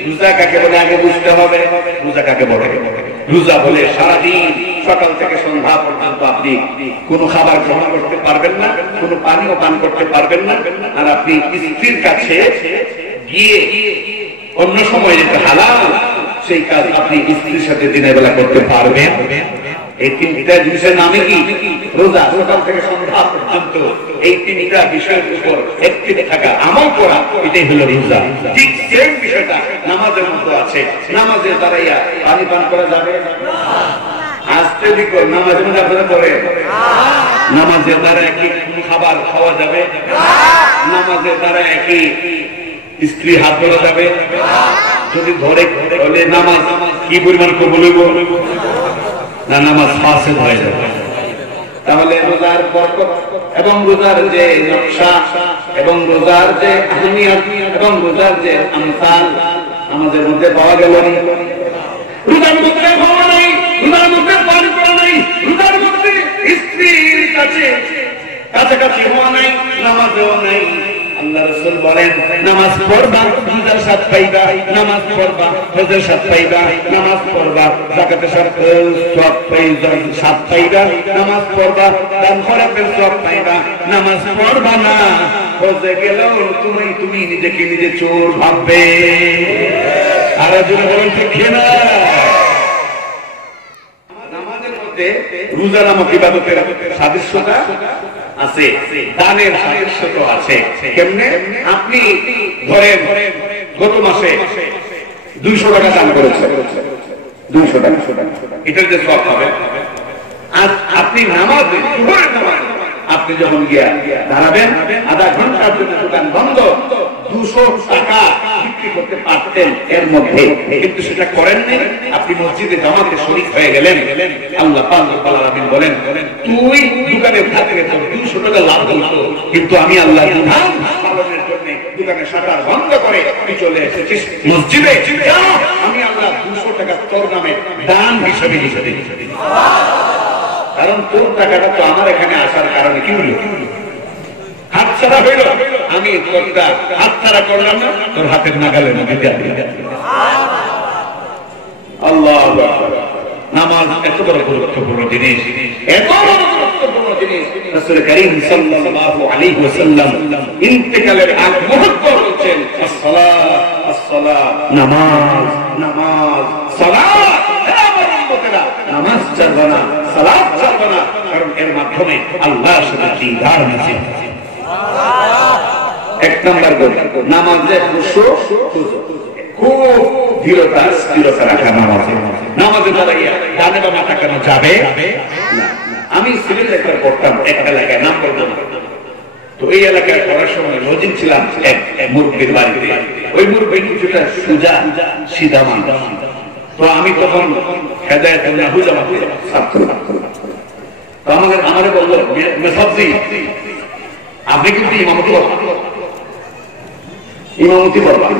রোজা কাকে বলে আগে বুঝতে হবে। রোজা কাকে বলে? রোজা বলে সারাদিন সকাল থেকে সন্ধ্যা পর্যন্ত আপনি কোনো খাবার গ্রহণ করতে পারবেন না, কোনো পানিও পান করতে পারবেন না, আর আপনি স্ত্রীর কাছে গিয়ে অন্য সময় যেটা হালাল সেই কাজ আপনি স্ত্রীর সাথে দিনের বেলা করতে পারবেন। এই তিনটা জিনিসের নামে কি? রোজা। সকাল থেকে সন্ধ্যা পর্যন্ত এই তিনটা বিষয়ের উপর একটিভ থাকা, আমল করা, এটাই হলো রোজা। ঠিক সেম বিষয়টা নামাজের মধ্যে আছে। নামাজের দ্বারাইয়া পানি পান করা যাবে না। আজকে দিকে নামাজের মধ্যে আপনারা করে নামাজের দ্বারা কি খাবার খাওয়া যাবে? নামাজের দ্বারা কি স্ত্রী হাত ধরা যাবে? যদি ধরে হলে নামাজ কি পরিমাণ কবুল হইব না? নামাজ ফাসেদ হয়ে যাবে। তাহলে রোজার বরকত এবং রোজার যে নকশা এবং রোজার যে আহমিয়ত এবং রোজার যে আমসাল আমাদের মধ্যে পাওয়া গেল না। রোজার মধ্যে পাওয়া নাই, রোজার মধ্যে পান করা নাই, রোজার মধ্যে স্ত্রীর কাছাকাছি হওয়া নাই, নামাজও নাই। আল্লাহ রাসূল বলেন, নামাজ পড়বা রোজার স্বাদ পাইবা, নামাজ পড়বা হজের স্বাদ পাইবা, নামাজ পড়বা যাকাতের স্বাদ পাইবা, নামাজ পড়বা দান খয়রাতের সওয়াব পাইবা। নামাজ পড়বা না, হজে গেলেও তুমি নিজেকে নিজে চোর ভাববে। আর যদি বলেন ঠিক না, নামাজের মধ্যে রোজা নামক ইবাদতের সাদৃশ্যতা আছে, দানের সাদৃশ্য আছে। কেমনে? আপনি ধরেন গত মাসে 200 টাকা দান করেছেন, 200 টাকা, এটার যে সওয়াব পাবেন। আর আপনি নামাজে আপনি যখন গিয়া দাঁড়াবেন, আধা ঘন্টার জন্য দোকান বন্ধ, 200 টাকা বিক্রি করতে পারতেন এর মধ্যে, কিন্তু সেটা করেননি। আপনি মসজিদে জামাতে শরীক হয়ে গেলেন। আল্লাহ পাক রব্বুল আলামিন বলেন, তুই দোকানে থাকলে তোর 200 টাকা লাভ হতো, কিন্তু আমি আল্লাহর বিধান পালনের জন্য দোকানের শাটার বন্ধ করে তুই চলে এসেছিস মসজিদে। আমি আল্লাহ 200 টাকা তোর নামে দান হিসেবে লিখে দিয়েছি। কারণ তোর টাকাটা তো আমার এখানে আসার কারণে কি হলো? হাতছাড়া হইল। আমি তোরটা হাতছাড়া করলাম না, তোর হাতের নাগালের মধ্যে আল্লাহ। নামাজ এত বড় গুরুত্বপূর্ণ জিনিস, এত বড় গুরুত্বপূর্ণ জিনিস। রাসূল কারীম সাল্লাল্লাহু আলাইহি ওয়াসাল্লাম ইন্তেকালের আগ মুহূর্তে বলছেন, আসসালাত আসসালাত, নামাজ নামাজ, সালাত। নামাজ ছাড়বে না, সালাত ছাড়বে না, কারণ এর মাধ্যমে আল্লাহর সাথে দিদার নসিব। এক নাম্বার নামাজে খুব দৃঢ়তা রাখা। নামাজে দাঁড়াইয়া ডানে বা মাথা কেন যাবে না। আমি সিভিল লেকচার পড়তাম এক এলাকায়, নাম বলতাম না। তো এই এলাকায় পড়ার সময় লজিং ছিলাম এক মুরব্বির বাড়িতে। ওই মুরব্বি কিছুটা সুজা সিধা মানুষ। তো আমি তখন হেদায়েত আমারে বললো, মেসাবজি আপনি কিন্তু ইমামতি করবেন,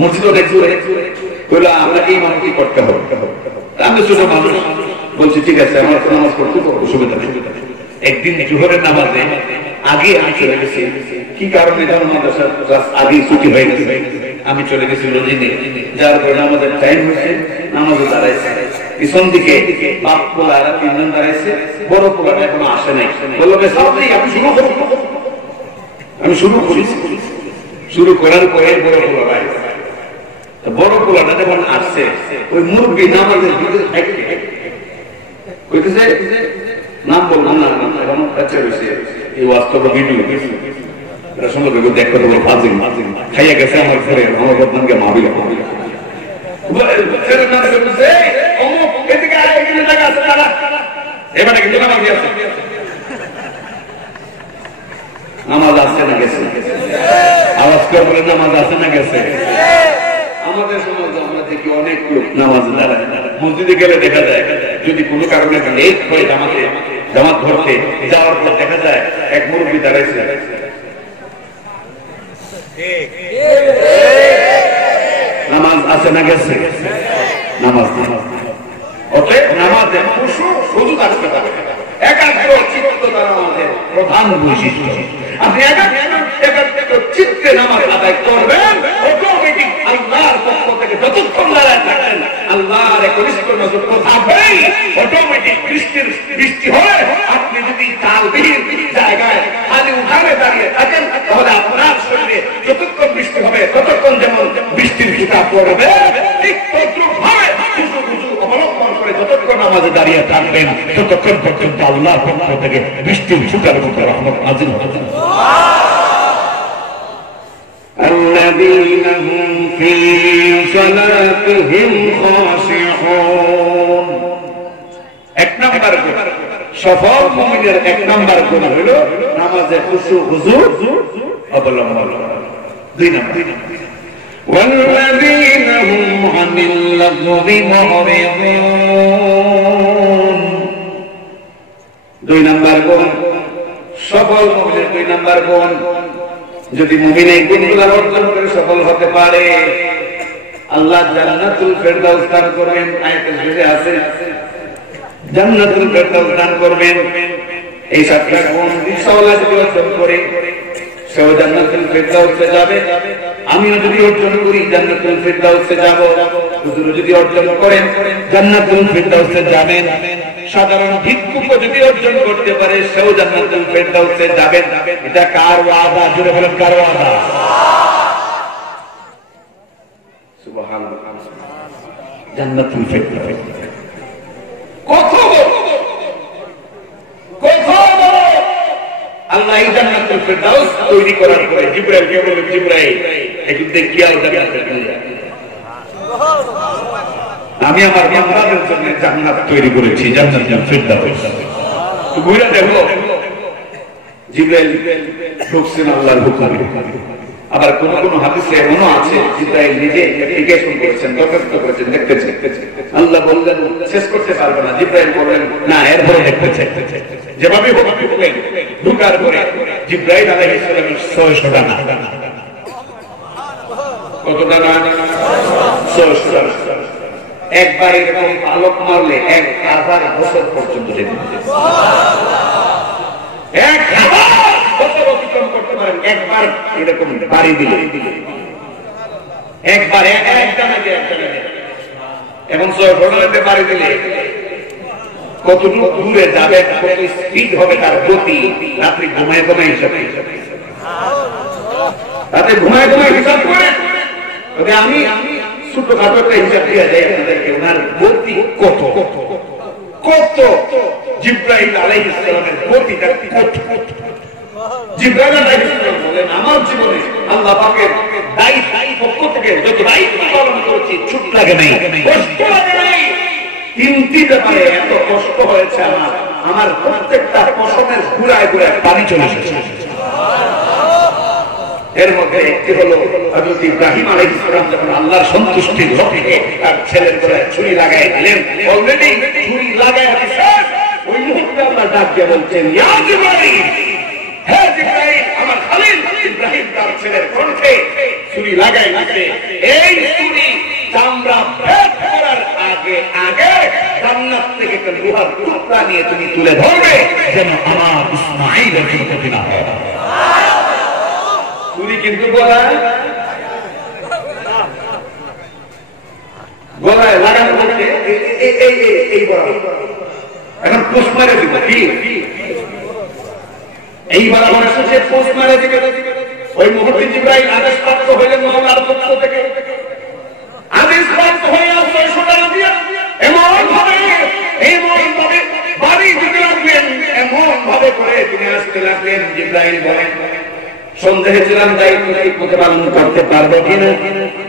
মসজিদও দেখবে, আপনাকে ইমামতি করতে হবে। আমি ছোট মানুষ বলছি, ঠিক আছে, আমার নামাজ পড়তে অসুবিধা নেই। একদিন জোহরের নামাজে আগে আমি চলে গেছি। কি কারণে জানো? মাদ্রাসার আগে ছুটি হয়ে গেছে, আমি চলে গেছি লজিংয়ে। যার কারণে আমাদের টাইম হয়েছে, নামাজে দাঁড়াইছে। পিছন দিকে বাপ পোলারা 3 জন দাঁড়াইছে, বড় পোলারা এখনো আসে নাই। বললো, আমি শুরু করি। শুরু করার পরে বড় পোলা বড় পোলাটা যখন আসছে ওই মুরব্বী নামাজের ভিতরে কইতেছে নাম বলবো না এখন কাছে রয়েছে এই বাস্তব ভিডিও এটা সম্পর্কে দেখতে দেবো ফাজিল খাইয়া গেছে আমার ঘরে আমার বদনামকে মাবিলা এবারে কিন্তু নামাজ আছে নামাজ আসছে না গেছে আওয়াজ করে বলে নামাজ আছে না গেছে আমাদের সমাজে আমরা দেখি অনেক লোক নামাজ দাঁড়ায় মসজিদে গেলে দেখা যায় যদি কোনো কারণে লেট হয় জামাত ধরতে যাওয়ার পর দেখা যায় এক মুরব্বী দাঁড়াইছে নামাজ আছে না গেছে নামাজ অতএব নামাজের শুধু থাকতে পারে একাগ্র চিত্ত দ্বারা আমাদের প্রধান বৈশিষ্ট্য আপনি একাগ্র চিত্তে নামাজ আদায় করবেন অটোমেটিক আল্লাহর পক্ষ থেকে যতক্ষণ দাঁড়ায় থাকেন আল্লাহর একনিষ্ঠ নজর থাকবেই অটোমেটিক বৃষ্টি হয় আপনি যদি কালবিহীন জায়গায় খালি উঠানে দাঁড়িয়ে থাকেন তাহলে আপনার শরীরে যতক্ষণ বৃষ্টি হবে ততক্ষণ যেমন বৃষ্টির ফোঁটা পড়বে ঠিক তদ্রুপ ভাবে অবলম্বন করে যতক্ষণ নামাজে দাঁড়িয়ে থাকবেন ততক্ষণ পর্যন্ত আল্লাহর পক্ষ থেকে বৃষ্টির ফোঁটার মতো রহমত নাযিল হবে الذين هم في صلاتهم خاشعون এক নাম্বার গুণ সফল মুমিনের এক নাম্বার গুণ হলো নামাজে খুশু হুজুর অবলম্বন দুই নাম্বার والذين هم عن اللغو معرضون দুই নাম্বার গুণ সফল মুমিনের দুই নাম্বার গুণ যদি মুমিন এই গুণগুলো অর্জন করে সফল হতে পারে আল্লাহ জান্নাতুল ফেরদাউস দান করবেন আয়াতে শেষে আছে জান্নাতুল ফেরদাউস দান করবেন এই সাতটা গুণ ইনশাআল্লাহ যদি অর্জন করে সেও জান্নাতুল ফেরদাউসে যাবে আমিও যদি অর্জন করি জান্নাতুল ফেরদাউসে যাব হুজুর যদি অর্জন করেন জান্নাতুল ফেরদাউসে যাবেন সাধারণ ভিক্ষুক যদি অর্জন করতে পারে সেও জান্নাতুল ফেরদাউসে যাবেন এটা কার ওয়াদা জুড়ে বলেন কার ওয়াদা সুবহানাল্লাহ জান্নাতুল ফেরদাউস কত আল্লাহ এই জান্নাতুল ফেরদাউস তৈরি করার পরে জিবরাইলকে বললেন জিবরাইল একটু দেখিয়াও জান্নাতুল ফেরদাউস আমি আমার বান্দাদের জন্য জান্নাত তৈরি করেছি জান্নাতুল ফেরদাউস ঘুরে দেখো জিবরাইল ঢুকছেন আল্লাহর হুকুমে আবার কোন কোন হাদিসে এমনও আছে জিবরাইল নিজে ইনভেস্টিগেশন করেছেন দরখাস্ত করেছেন দেখতেছেন আল্লাহ বললেন শেষ করতে পারবে না জিবরাইল বললেন না এরপরে দেখতেছেন যেভাবে হোক ঢুকলেন ঢুকার পরে জিবরাইল আলাইহিস সালামের 600 টাকা কত টাকা 600 একবার এরকম আলোক মারলে 1000 বছর পর্যন্ত যেতে একবার এরকম বাড়ি দিলে একবার এখন ঘটনাতে বাড়ি দিলে কতটুকু দূরে যাবে কত স্পিড হবে তার গতি রাত্রি ঘুমায় ঘুমায় হিসাব রাতে ঘুমায় ঘুমায় হিসাব করে তবে আমি ছোটখাটো একটা হিসাব দিয়ে যাই আপনাদেরকে ওনার গতি কত কত জিবরাইল আলাইহিস সালামের গতিটা কত জিবরাইল আলাইহিস সালাম বলেন আমার জীবনে আল্লাহ পাকের দায়িত্ব পক্ষ থেকে যত দায়িত্ব পালন করেছি ছুট লাগে নাই কষ্ট লাগে নাই তিনটি ব্যাপারে এত কষ্ট হয়েছে আমার প্রত্যেকটা পশমের ঘুরায় ঘুরায় পানি চলে এসেছে এর মধ্যে একটি হলো হযরত ইব্রাহিম আলাইহিস সালাম যখন আল্লাহর সন্তুষ্টির লক্ষ্যে তার ছেলের গলায় ছুরি লাগাই দিলেন অলরেডি ছুরি লাগাই দিয়েছেন ওই মুহূর্তে আল্লাহ ডাক দিয়ে বলছেন ইয়া জিবরাইল হে জিবরাইল আমার খলিল ইব্রাহিম তার ছেলের কণ্ঠে ছুরি লাগাই দিতে এই ছুরি চামড়া ভেদ করার আগে আগে জান্নাত থেকে একটা লোহার টুকরা নিয়ে তুমি তুলে ধরবে যেন আমার ইসমাঈলের কোনো ক্ষতি না হয় ছুরি কিন্তু গলায় লাগানো বলতে এই এখন পোস্ট মারে দিব কি এই বরাবর সে পোস্ট মারে দিবে ওই মুহূর্তে জিবরাইল আদেশপ্রাপ্ত হইলেন মাওলার পক্ষ থেকে, আদেশপ্রাপ্ত হয়ে 600 টাকা দিয়ে এমন ভাবে বাড়ি দিতে লাগলেন, এমন ভাবে করে তিনি আসতে লাগলেন। জিবরাইল বলেন, সন্দেহে ছিলাম দায়িত্ব ঠিকমতো পালন করতে পারবো কিনা,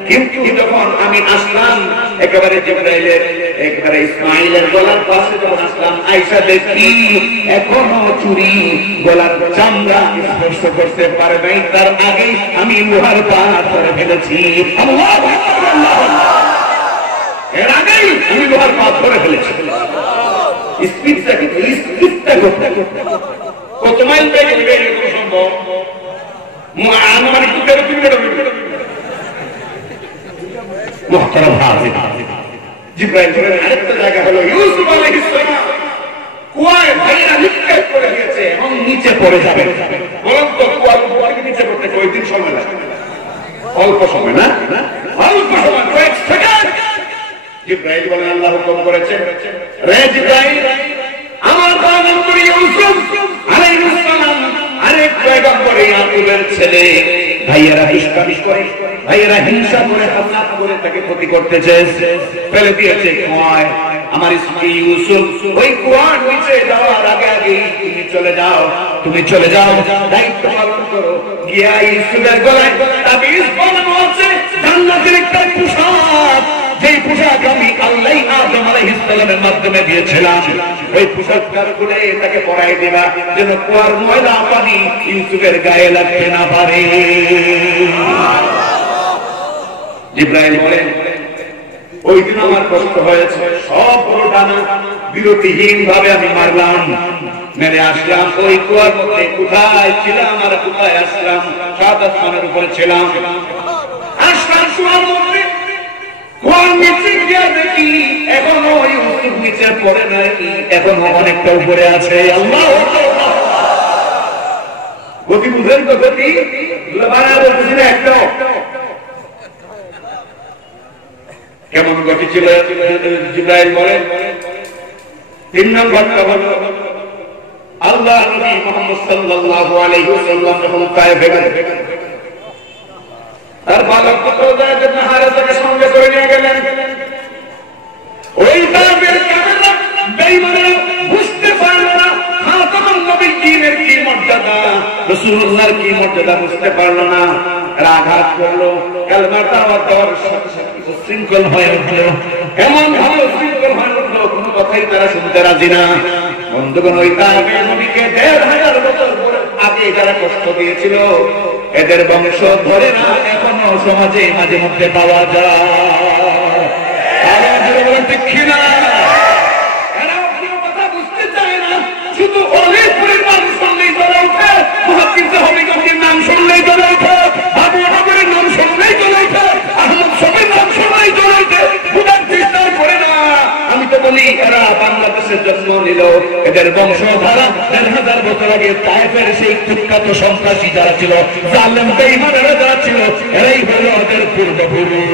কিন্তু যখন আমি আসলাম একেবারে জিবরাইলের একেবারে ইসমাইলের গলার পাশে যখন আসলাম, আয়েশা দেখি এখনো চুরি গলার চামড়া স্পর্শ করতে পারে নাই, তার আগেই আমি লোহার পাত করে ফেলেছি। আল্লাহু আকবার, আল্লাহু আকবার। এর আগেই আমি লোহার পাত করে ফেলেছি। স্পিডটা কত মাইল বেগে এরকম সম্ভব? আমার একটু মুহতারাম হাজির, জিবরাইল বলেন আরেকটা জায়গা হলো ইউসুফ আলাইহিস সালাম কুয়ায় ভাইরা নিক্ষেপ করে গেছে এবং নিচে পড়ে যাবে। বলুন তো কুয়ার উপর থেকে নিচে পড়তে কয়দিন সময় লাগে? অল্প সময় না, অল্প সময়, কয়েক সেকেন্ড। জিবরাইল বলেন আল্লাহ হুকুম করেছে, রে জিবরাইল আমার পয়গম্বর ইউসুফ আলাইহিস সালাম আরেক পয়গম্বর ইয়াকুবের ছেলে, ভাইয়েরা দুষ্টামি করে, ভাইয়েরা হিংসা করে, হাসদ করে তাকে ক্ষতি করতে চেয়েছে, ফেলে দিয়েছে কুয়ায়। আমার স্ত্রী ইউসুফ ওই কুয়ার নিচে যাওয়ার আগে আগেই তুমি চলে যাও, তুমি চলে যাও, দায়িত্ব পালন করো। গিয়া ইউসুফের গলায় তাবিজ বানানো আছে জান্নাতের একটা পোশাক, যেই পোশাক আমি আল্লাহ আদম আলাইহিস সালামের মাধ্যমে দিয়েছিলাম, ওই পোশাকটার খুলে তাকে পরাই দিবা, যেন কুয়ার ময়লা পানি ইউসুফের গায়ে লাগতে না পারে। জিবরাইল বলেন ওই দিন আমার কষ্ট হয়েছে, সব বড় ডানা বিরতিহীন ভাবে আমি মারলাম, মেরে আসলাম ওই কুয়ার মধ্যে। কোথায় ছিলাম আর কোথায় আসলাম? সাত আসমানের উপরে ছিলাম, আসলাম কুয়ার মধ্যে। কুয়ার নিচে গিয়ে দেখি এখনো ইউসুফ নিচে পড়ে নাই, এখনো অনেকটা উপরে আছে। আল্লাহু আকবার। গতি বুঝেন তো? গতি বানায় বলতেছি না একদম। কেমন গতি ছিল? জিবরাইল বলেন 3 নম্বরটা হলো আল্লাহ নবী মুহাম্মদ সাল্লাল্লাহু আলাইহি ওয়াসাল্লাম যখন তায়েফে গেলেন, তার বালক পুত্র যায়েদ ইবনে হারেসাকে সঙ্গে করে নিয়ে গেলেন। ওই তায়েফের কাফেররা বেঈমানরা বুঝতে পারল না খাতামুন নবিয়্যিনের কি মর্যাদা, রাসূলুল্লাহর কি মর্যাদা বুঝতে পারল না। আঘাত করলো, কালেমার দাওয়াত দেওয়ার সাথে সাথে শৃঙ্খল হয়ে উঠলো, এমন ভাবে শৃঙ্খল হয়ে উঠলো কোনো কথাই তারা শুনতে রাজি না। বন্ধুগণ, ওই তায়েফের নবীকে 1500 বছর আগে যারা কষ্ট দিয়েছিল, এদের বংশ ধরে না এখনো সমাজে মাঝে মধ্যে পাওয়া যায়। ঠিক কিনা? এরা কোনো কথা বুঝতে চায় না, শুধু অলিপুরের নাম শুনলেই জ্বলে ওঠে, মুহাদ্দিস হবিগঞ্জের নাম শুনলেই জ্বলে ওঠে, আবু বকরের নাম শুনলেই জ্বলে ওঠে, আহমদ শফির নাম শুনলেই জ্বলে ওঠে, বুঝার চেষ্টা করে না। আমি তো বলি এরা বাংলাদেশের জন্ম নিল, এদের বংশধারা 1000 বছর আগে তায়েফের সেই কুখ্যাত সন্ত্রাসী যারা ছিল, জালেম বেঈমানেরা যারা ছিল, এরাই হলো ওদের পূর্বপুরুষ।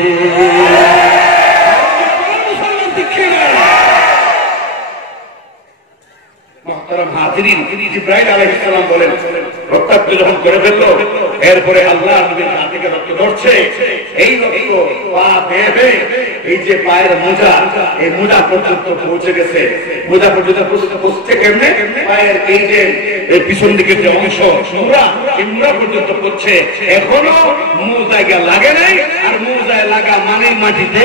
জিবরাইল আলাইহিস সালাম বলেন রক্তাক্ত যখন করে ফেললো, এরপরে আল্লাহ নবীর হাত থেকে রক্ত ধরছে, এই রক্ত পা বেয়ে এই যে পায়ের মোজা, এই মোজা পর্যন্ত পৌঁছে গেছে। মোজা পর্যন্ত পৌঁছছে কেমনে? পায়ের এই যে পিছন দিকের যে অংশ মুড়া, এই মুড়া পর্যন্ত পড়ছে। এখনো মোজায় লাগে নাই, আর মোজায় লাগা মানে মাটিতে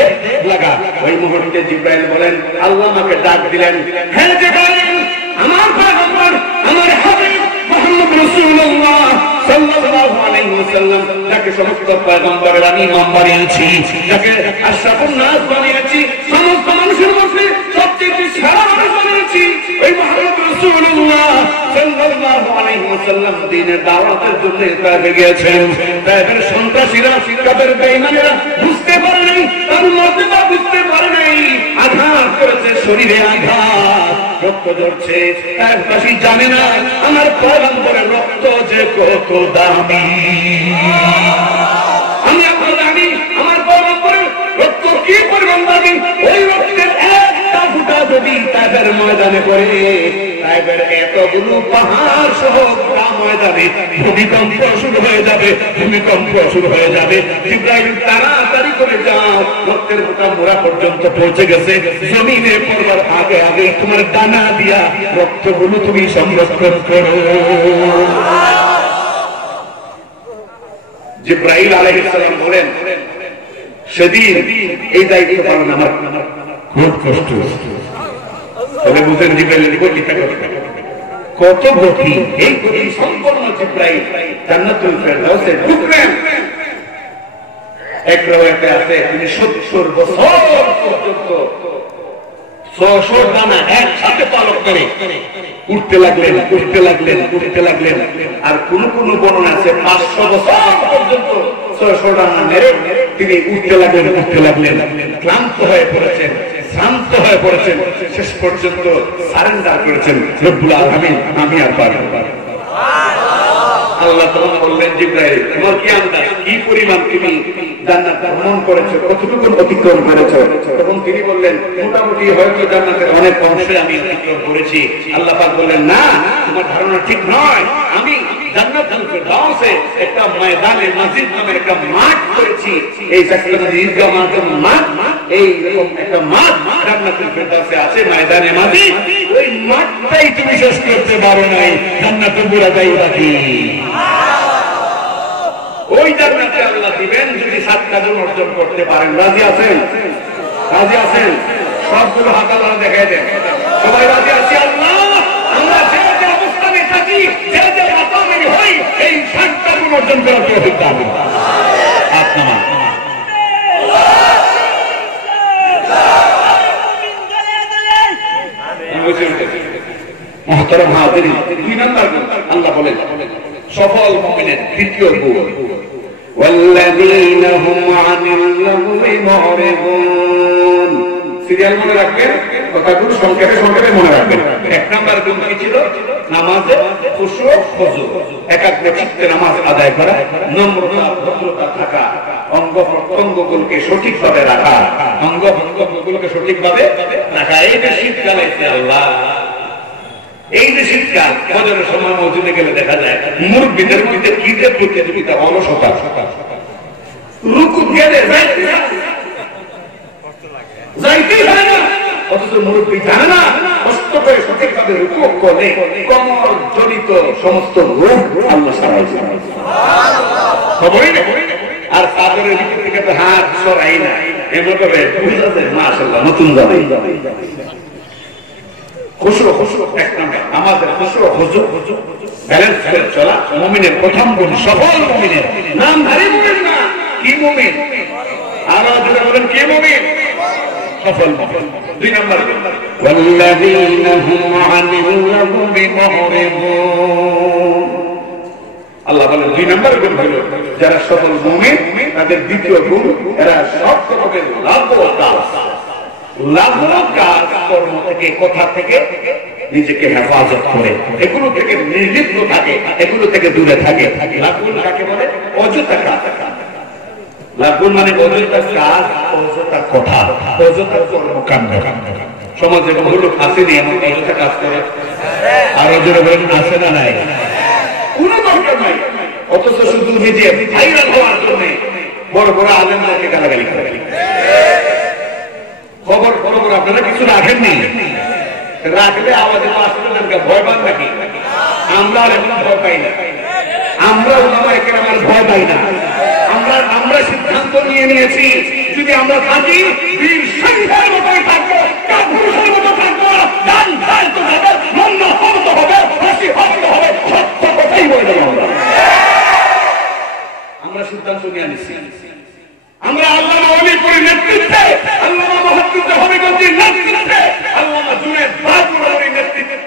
লাগা। ওই মুহূর্তে জিবরাইল বলেন, আল্লাহ আমাকে ডাক দিলেন, হ্যাঁ জিবরাইল, আমার পয়গম্বর, আমার হাবিব মুহাম্মদ রাসূলুল্লাহ সাল্লাল্লাহু আলাইহি ওয়াসাল্লাম, যাকে সমস্ত পয়গম্বরের আমি ইমাম বানিয়েছি, যাকে আশরাফুন নাস বানিয়েছি, সমস্ত মানুষের মধ্যে সবচেয়ে সেরা মানুষ বানিয়েছি, ওই মুহাম্মদ রাসূলুল্লাহ সাল্লাল্লাহু আলাইহি ওয়াসাল্লাম দ্বীনের দাওয়াতের জন্য তায়েফে গিয়েছেন। তায়েফের সন্ত্রাসীরা, কাফের বেঈমানেরা বুঝতে পারে নাই, তার মর্যাদা বুঝতে পারে নাই, আঘাত করেছে, শরীরে আঘাত, রক্ত ঝরছে। তায়েফবাসী জানে না আমার পয়গম্বরের রক্ত যে কত দামি। আমি এখন জানি আমার পয়গম্বরের রক্ত কি পরিমাণ দামি। ওই রক্তের একটা ফুটা যদি তায়েফের ময়দানে পড়ে, তায়েফের এতগুলো পাহাড় সহ গ্রাম ময়দানে ভূমিকম্প শুরু হয়ে যাবে, ভূমিকম্প শুরু হয়ে যাবে। জিবরাইল তাড়াতাড়ি করে যাও, রক্তের ফোঁটা মোড়া পর্যন্ত পৌঁছে গেছে, জমিনে পড়বার আগে আগে তোমার ডানা দিয়া রক্তগুলো তুমি সংরক্ষণ করো। জিবরাইল আলাইহিস সালাম বলেন, সেদিন এই দায়িত্ব পালন আমার খুব কষ্ট। তবে বুঝেন জিবরাইলের গতিটা কত গতি, এই গতি সম্পন্ন জিবরাইল জান্নাতুল ফেরদাউসে ঢুকলেন। এক রাওয়ায়াতে আছে তিনি 70 বছর পর্যন্ত 600 ডানা একসাথে পালন করে উঠতে লাগলেন, উঠতে লাগলেন, উঠতে লাগলেন। আর কোন কোন বর্ণনা আছে 500 বছর পর্যন্ত 600 ডানা মেরে তিনি উঠতে লাগলেন, উঠতে লাগলেন। ক্লান্ত হয়ে পড়েছেন, শান্ত হয়ে পড়েছেন, শেষ পর্যন্ত সারেন্ডার করেছেন, রব্বুল আলামিন আমি আর পারব না। আল্লাহ তখন বললেন, জিবরাইল তোমার কি আন্দাজ, কি পরিমাণ তুমি জান্নাত ভ্রমণ করেছো, কতটুকু অতিক্রম করেছো? তখন তিনি বললেন, মোটামুটি হয়তো জান্নাতের অনেক অংশে আমি অতিক্রম করেছি। আল্লাহ পাক বললেন, না, তোমার ধারণা ঠিক নয়। আমি জান্নাতুল ফেরদাউসে একটা ময়দানে মসজিদ নামে একটা মাঠ করেছি। এই জান্নাতুল ঈদগাহ মাঠ, এই রকম একটা মাঠ জান্নাতুল ফেরদাউসে আছে, ময়দানে মসজিদ। ওই মাঠটাই তুমি শেষ করতে পারো নাই, জান্নাতুল বুরাদাই বাকি। ওই জান্নাতে আল্লাহ দিবেন যদি 7 কাজ অর্জন করতে পারেন। রাজি আছেন? রাজি আছেন? সবগুলো হাত আল্লাহ দেখাই দেন। সবাই রাজি আছি? আল্লাহ আমরা যে যে অবস্থানে থাকি, যে যে মাকামে হই, এই 7 কাজ অর্জন করার তৌফিক দান করুন। হাত নামান। মুহতারাম হাজিরিন, 2 নাম্বার গুণ আল্লাহ বলেন সফল মুমিনের দ্বিতীয় গুণ, ওয়াল্লাযীনা হুম আনিল লাগwi মুরিদুন। সিরিয়াল মনে রাখবেন, কথাগুলো সংক্ষেপে সংক্ষেপে মনে রাখবেন। 1 নাম্বার গুণ কি ছিল? নামাজে খুশু খুজু, একাগ্র চিত্তে নামাজ আদায় করা, নম্রতা ভদ্রতা থাকা, অঙ্গ প্রত্যঙ্গগুলোকে সঠিকভাবে রাখা, অঙ্গ প্রত্যঙ্গগুলোকে সঠিকভাবে রাখা। এই যে শীতকালে আল্লাহ, এই যে শীতকাল, ফজরের সময় মসজিদে গেলে দেখা যায় মুরব্বিদের মধ্যে কি যে প্রতিযোগিতা, অলসতা, রুকু গেলে যাইতেই হয় না, অথচ মুরব্বি জানে না কষ্ট করে সঠিকভাবে রুকু করলে কমর জনিত সমস্ত রোগ আল্লাহ সারাই খবরই না। আর চাদরের ভিতর থেকে তো হাত সরাই না, এমন ভাবে বুঝা যায় মাশাআল্লাহ নতুন যাবে। খুশু খুশু 1 নাম্বার, আমাদের খুশু খুজু ব্যালেন্স করে চলা মুমিনের প্রথম গুণ। সফল মুমিনের নামধারী মুমিন না, কি মুমিন? আরো যারা বলেন কি মুমিন? সফল মুমিন। 2 নাম্বার, ওয়াল্লাযীনা হুম আনিল লাগwi মুরিদুন। আল্লাহ বলেন 2 নাম্বার গুণ হলো যারা সফল মুমিন, তাদের দ্বিতীয় গুণ, এরা সব রকমের লাভ কাজ কর্ম থেকে, কথা থেকে নিজেকে হেফাজত করে, এগুলো থেকে নির্লিপ্ত থাকে, এগুলো থেকে দূরে থাকে। লাভগুণ কাকে বলে? অযথা কাজ। লাভগুণ মানে অযথা কাজ, অযথা কথা, অযথা কর্মকাণ্ড। সমাজে বহু লোক আসেনি এমন অযথা কাজ করে, আরো যারা বলেন আসে না নাই, কোন দরকার নাই, অথচ শুধু নিজে ভাইরাল হওয়ার জন্য বড় বড় আলেমদেরকে গালাগালি করে। খবর খবর আপনারা কিছু রাখেননি, রাখলে আওয়াজে তো আসলে ভয় পান নাকি? আমরা এখন ভয় পাই না, আমরা ওলামায়ে কেরামের ভয় পাই না। আমরা সিদ্ধান্ত নিয়ে নিয়েছি, যদি আমরা থাকি বীর সিংহের মতোই থাকবো, কাপুরুষের মতো থাকবো, ডান ঢালতে হবে, মন্য হত হবে, হাসি হত হবে, সত্য কথাই বলে দেবো। আমরা সিদ্ধান্ত নিয়ে নিচ্ছি। আমরা আল্লামা ওলিপুরের নেতৃত্বে, আল্লামা মুহাদ্দিস হবিগঞ্জের নেতৃত্বে, আল্লামা জুনায়েদ বাদুরের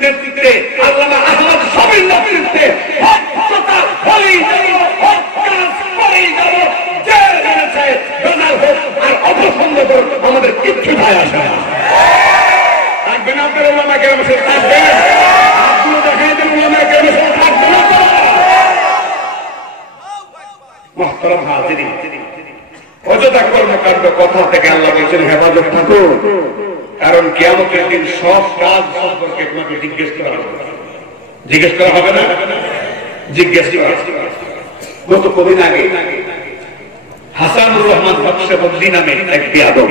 নেতৃত্বে, আল্লামা আহমদ শফির নেতৃত্বে হত্যা করেই যাব, হত্যাকাজ করেই যাব। যে জেনেছে বেনার হোক আর অপছন্দ হোক, আমাদের কিচ্ছু যায় আসে না। থাকবেন আপনার ওলামা কেরামের সাথে, থাকবেন আপনি দেখাই দেন ওলামা কেরামের সাথে থাকবেন না। মুহতারাম হাজিরিন, অযথা কর্মকাণ্ড কথা থেকে আল্লাহ বলেছেন হেফাজত থাকো, কারণ কিয়ামতের দিন সব কাজ সম্পর্কে তোমাকে জিজ্ঞেস করা হবে না? জিজ্ঞেস করা। গত কদিন আগে হাসানুর রহমান নকশবন্দি নামে এক বেয়াদব,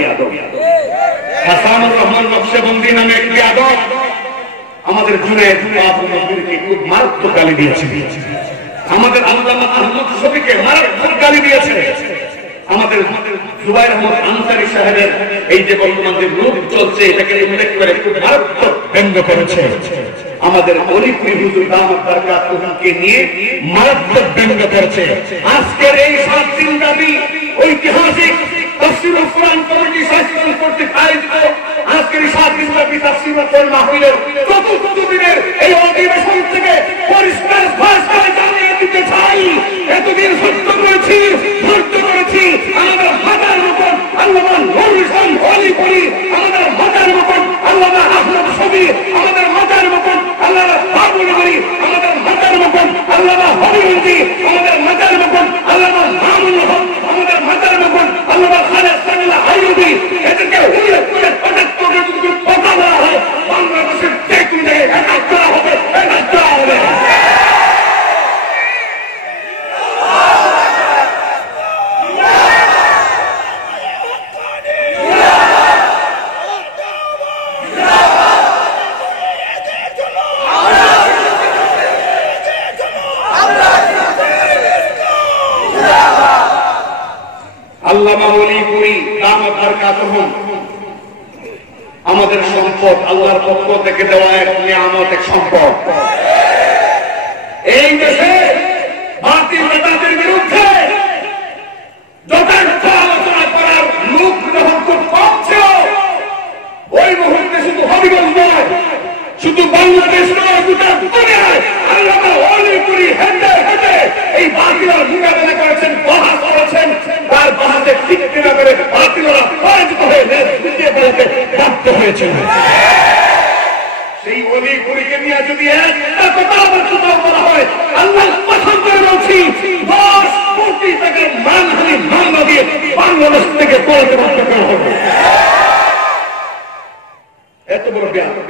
হাসানুর রহমান নকশবন্দি নামে এক বেয়াদব আমাদের জুনায়েদ নবীকে খুব মারাত্মক গালি দিয়েছে, আমাদের আল্লামা আহমদ শফিকে মারাত্মক গালি দিয়েছে, আমাদের জুবাইর আহমদ আনসারী সাহেবের এই যে বর্তমান যে রূপ চলছে এটাকে উল্লেখ করে খুব মারাত্মক ব্যঙ্গ করেছে, আমাদের অলিপুরি হুজুর দামাত বারকাতুহুকে নিয়ে মারাত্মক ব্যঙ্গ করেছে। আজকের এই 7 দিন ব্যাপী ঐতিহাসিক তাফসীরুল কোরআন কমিটি সংস্থান কর্তৃক আয়োজিত আজকের 7 দিন ব্যাপী তাফসীরুল কোরআন মাহফিলের চতুর্থ দিনের এই অধিবেশন থেকে পরিষ্কার ভাষায় জানিয়ে দিতে চাই, এতদিন সত্য করেছি, ধৈর্য করেছি, আমাদের মাথার মতন আল্লামা নুরুল ইসলাম অলিপুরি, আমাদের মাথার মতন আল্লামা আহমদ শফি, আমাদের মাথার মতন আল্লামা বাবুল গনি, আমাদের মাথার মতন আল্লামা হবিবুদ্দি, আমাদের মাথার মতন আল্লামা মামুন হক, আমাদের মাথার মতন আল্লামা খালেদ সামিউল আইয়ুবী, এদেরকে উল্লেখ করে পদার্থকে যদি কথা বলা হয় বাংলাদেশের যে কোনো জায়গায় একাজ করা হবে, একাজ করা হবে। আল্লামা ওলিপুরি দামাত বারকাতুহুম আমাদের সম্পদ, আল্লাহর পক্ষ থেকে দেওয়া এক নিয়ামত, এক সম্পদ। এই দেশে বাতিল নেতাদের বিরুদ্ধে যথার্থ আলোচনা করার লোক যখন খুব কম ছিল, ওই মুহূর্তে শুধু হবিগঞ্জ নয়, শুধু বাংলাদেশ নয়, গোটা দুনিয়ায় আল্লামা ওলিপুরি হেঁটে হেঁটে এই বাতিলের মোকাবেলা করেছেন, বাহাস করেছেন, তার বাহাসে ঠিক কিনা করে বাতিলরা পরাজিত হয়ে দ্বিতীয় পড়াতে বাধ্য হয়েছেন। সেই ওলিপুরিকে নিয়ে যদি একটা কথা আবার কোথাও বলা হয়, আল্লাহর কসম করে বলছি 10 কোটি টাকার মানহানি মামলা দিয়ে বাংলাদেশ থেকে পড়াতে বাধ্য করা হবে। এত বড় বেয়াদব।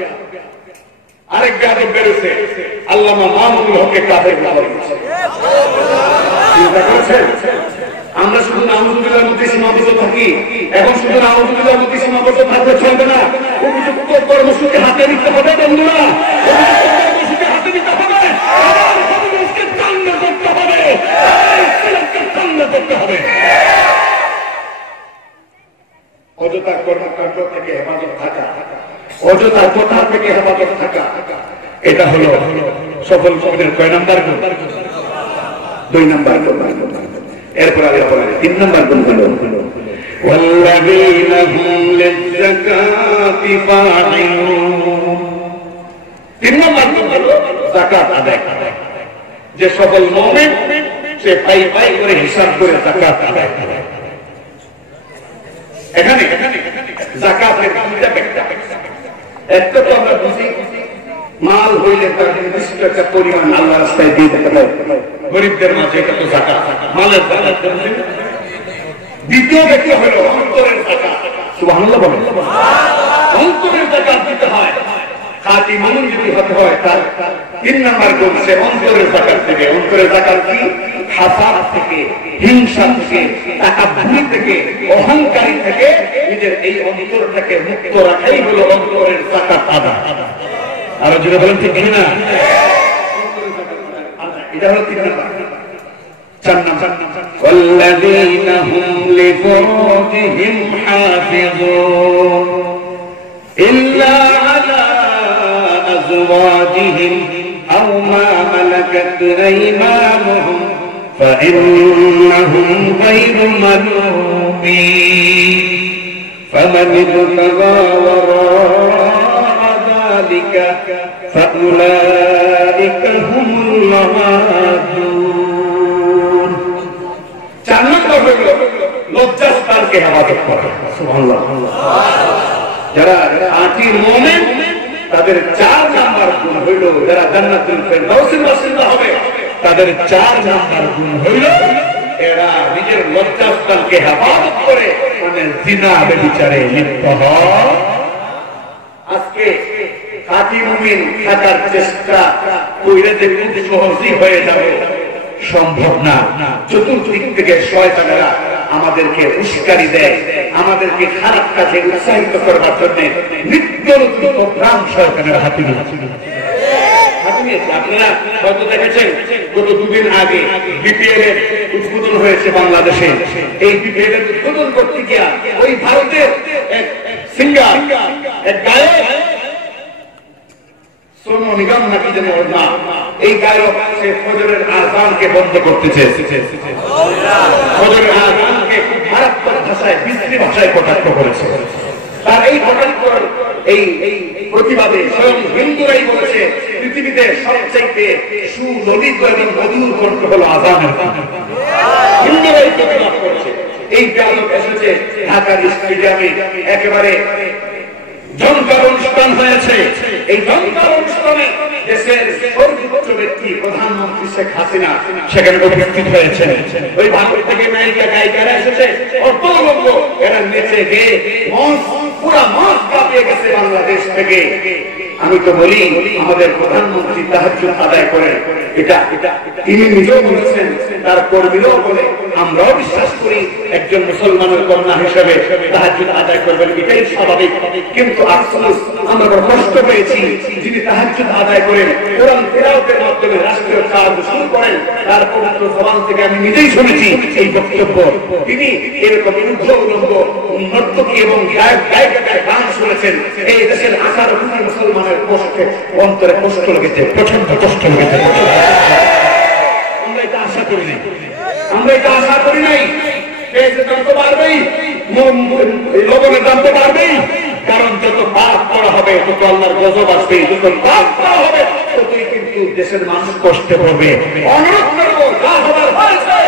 আরেক বেয়াদব বেরোছে, আল্লামা মামুনুল হককে কাফের বলা হয়েছে। চিন্তা করেছেন? আমরা শুধু নাউযুবিল্লাহর মধ্যে সীমাবদ্ধ থাকি, এখন শুধু নাউযুবিল্লাহর মধ্যে সীমাবদ্ধ থাকলে চলবে না, উপযুক্ত কর্মসূচি হাতে নিতে হবে বন্ধুরা, উপযুক্ত কর্মসূচি হাতে নিতে হবে, সমাজকে চাঙ্গ করতে হবে, ইসলামকে চাঙ্গ করতে হবে। অযথা কর্মকাণ্ড থেকে হেফাজত থাকা, অযথা কথা থেকে হেফাজত থাকা, এটা হলো সফল কর্মের কয় নাম্বার গুণ? 2 নাম্বার গুণ। এরপর আল্লাহ বলেন 3 নাম্বার গুণ হলো ওয়াল্লাযীনা হুম লিয-যাকাতি ফাঈলুন। 3 নাম্বার গুণ হলো যাকাত আদায় করা। যে সফল মুমিন সে পাই পাই করে হিসাব করে যাকাত আদায় করে। এখানে যাকাতের দুইটা ব্যাখ্যা। একটা তো আমরা বুঝি মাল হইলে তার নির্দিষ্ট একটা পরিমাণ আল্লাহ রাস্তায় দিয়ে দিতে হবে, গরিবদের মাঝে, এটা তো যাকাত, মালের যাকাত। দ্বিতীয় ব্যাখ্যা হলো অন্তরের যাকাত। সুবহানাল্লাহ বলেন। অন্তরের যাকাত দিতে হয়। খাঁটি মুমিন যদি হতে হয় তার 3 নাম্বার গুণ, সে অন্তরের যাকাত দেবে। অন্তরের যাকাত কি? হাসাদ থেকে, হিংসা থেকে, তাকাব্বুর থেকে, অহংকারী থেকে নিজের এই অন্তরটাকে মুক্ত রাখাই হলো অন্তরের যাকাত আদায়। আরো জোরে বলেন ঠিক কিনা? এটা হলো 3 নাম্বার। 4 নাম্বার ওয়াল্লাযীনা হুম লিফুরুজিহিম হাফিজুন ইল্লা আলা আযওয়াজিহিম আও মা মালাকাত আইমানুহুম فإنهم غير ملومين فمن ابتغى وراء ذلك فأولئك هم العادون। 4 নম্বর হলো লজ্জাস্থানকে হেফাজত করা। সুবহানাল্লাহ। যারা আঁটি মুমিন তাদের 4 নাম্বার গুণ হইল, যারা জান্নাতুল ফেরদাউসের বাসিন্দা হবে তাদের 4 নাম্বার গুণ হইল এরা নিজের লজ্জাস্থানকে হেফাজত করে মানে জিনা ব্যভিচারে লিপ্ত হয়। আজকে খাঁটি মুমিন থাকার চেষ্টা কইরে যে খুব সহজই হয়ে যাবে, সম্ভব না। চতুর্দিক থেকে শয়তানেরা আমাদেরকে উস্কানি দেয়, আমাদেরকে খারাপ কাজে উৎসাহিত করবার জন্য নিত্য নতুন প্রোগ্রাম শয়তানের হাতে নিয়েছে। আপনারা হয়তো দেখেছেন গত দুদিন আগে বিপিএল এর উদ্বোধন হয়েছে বাংলাদেশে। এই বিপিএল এর উদ্বোধন করতে গিয়া ওই ভারতের এক সিঙ্গার, এক গায়ক, সোনু নিগম নাকি যেন ওর নাম, এই গায়ক সে ফজরের আযানকে বন্ধ করতে চেয়েছে। ফজরের আযানকে খুব মারাত্মক ভাষায়, বিশ্রী ভাষায় কটাক্ষ করেছে। তার এই কটাক্ষর, এই প্রতিবাদে স্বয়ং হিন্দুরাই বলেছে পৃথিবীতে সবচাইতে সুললিত এবং মধুর কণ্ঠ হলো আযানের। হিন্দুরাই প্রতিবাদ করছে। এই গায়ক এসেছে ঢাকার স্টেডিয়ামে, একেবারে জমকার অনুষ্ঠান হয়েছে। এই জমকার অনুষ্ঠানে দেশের সর্বোচ্চ ব্যক্তি প্রধানমন্ত্রী শেখ হাসিনা সেখানে উপস্থিত হয়েছে। ওই ভারত থেকে নায়িকা গায়িকারা এসেছে, অত লোক, এরা নেচে গিয়ে পুরা মাস কাঁপিয়ে গেছে বাংলাদেশ থেকে। আমি তো বলি আমাদের প্রধানমন্ত্রী তাহাজ্জুদ আদায় করেন, এটা তিনি নিজেও বলেছেন, তার কর্মীরাও বলে, আমরাও বিশ্বাস করি একজন মুসলমানের কন্যা হিসেবে তাহাজ্জুদ আদায় করবেন, এটাই স্বাভাবিক। কিন্তু আফসোস, আমরা বড় কষ্ট পেয়েছি, যিনি তাহাজ্জুদ আদায় করেন, কোরআন তেলাওয়াতের মাধ্যমে রাষ্ট্রীয় কাজ শুরু করেন, তার পবিত্র জবান থেকে আমি নিজেই শুনেছি এই বক্তব্য। তিনি এরকম উদ্ধ উলঙ্গ নর্তকী এবং গায়িকার গান শুনেছেন। এই দেশের 18 কোটি মুসলমানের কষ্টে অন্তরে কষ্ট লেগেছে, প্রচন্ড কষ্ট লেগেছে। আমরা এটা আশা করি নাই, আমরা এটা আশা করি নাই। পেঁয়াজের দাম তো বাড়বেই, লবণের দাম তো বাড়বেই, কারণ যত পাপ করা হবে তত আল্লাহর গজব আসবে, যত পাপ করা হবে ততই কিন্তু দেশের মানুষ কষ্টে পড়বে। অনুরোধ করবো, যা হবার হয়েছে,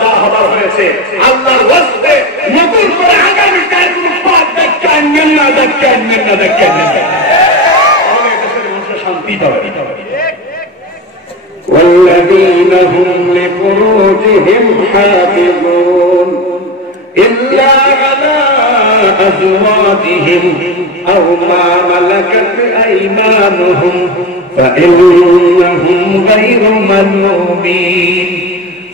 যা হবার হয়েছে, আল্লাহর ওয়াস্তে নতুন করে আগামীকাল কোনো পাপ দেখতে আনবেন না, দেখতে আনবেন না, দেখতে আনবেন না। তাহলে দেশের মানুষের শান্তি পাবে। والذين هم لفروجهم حافظون إلا على أزواجهم أو ما ملكت أيمانهم فإنهم غير ملومين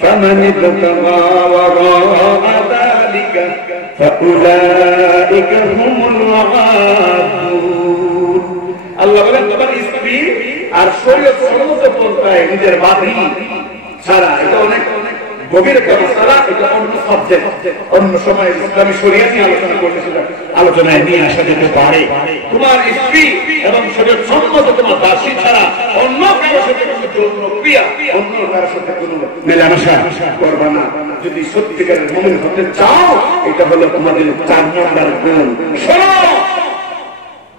فمن ابتغى وراء ذلك فأولئك هم العادون الله বলেন তোমার স্ত্রী আর শরীয়ত সম্মত পন্থায় নিজের বাদী ছাড়া, এটা অনেক গভীর একটা মাসআলা, এটা অন্য সাবজেক্ট, অন্য সময় ইসলামী শরিয়াত নিয়ে আলোচনা করতেছিলাম, আলোচনায় নিয়ে আসা যেতে পারে। তোমার স্ত্রী এবং শরীয়ত সম্মত তোমার দাসী ছাড়া অন্য কারোর সাথে কোনো যৌন ক্রিয়া, অন্য কারোর সাথে কোনো মেলামেশা করবে না। যদি সত্যিকারের মুমিন হতে চাও, এটা হলো তোমাদের 4 নম্বর গুণ। শোনো,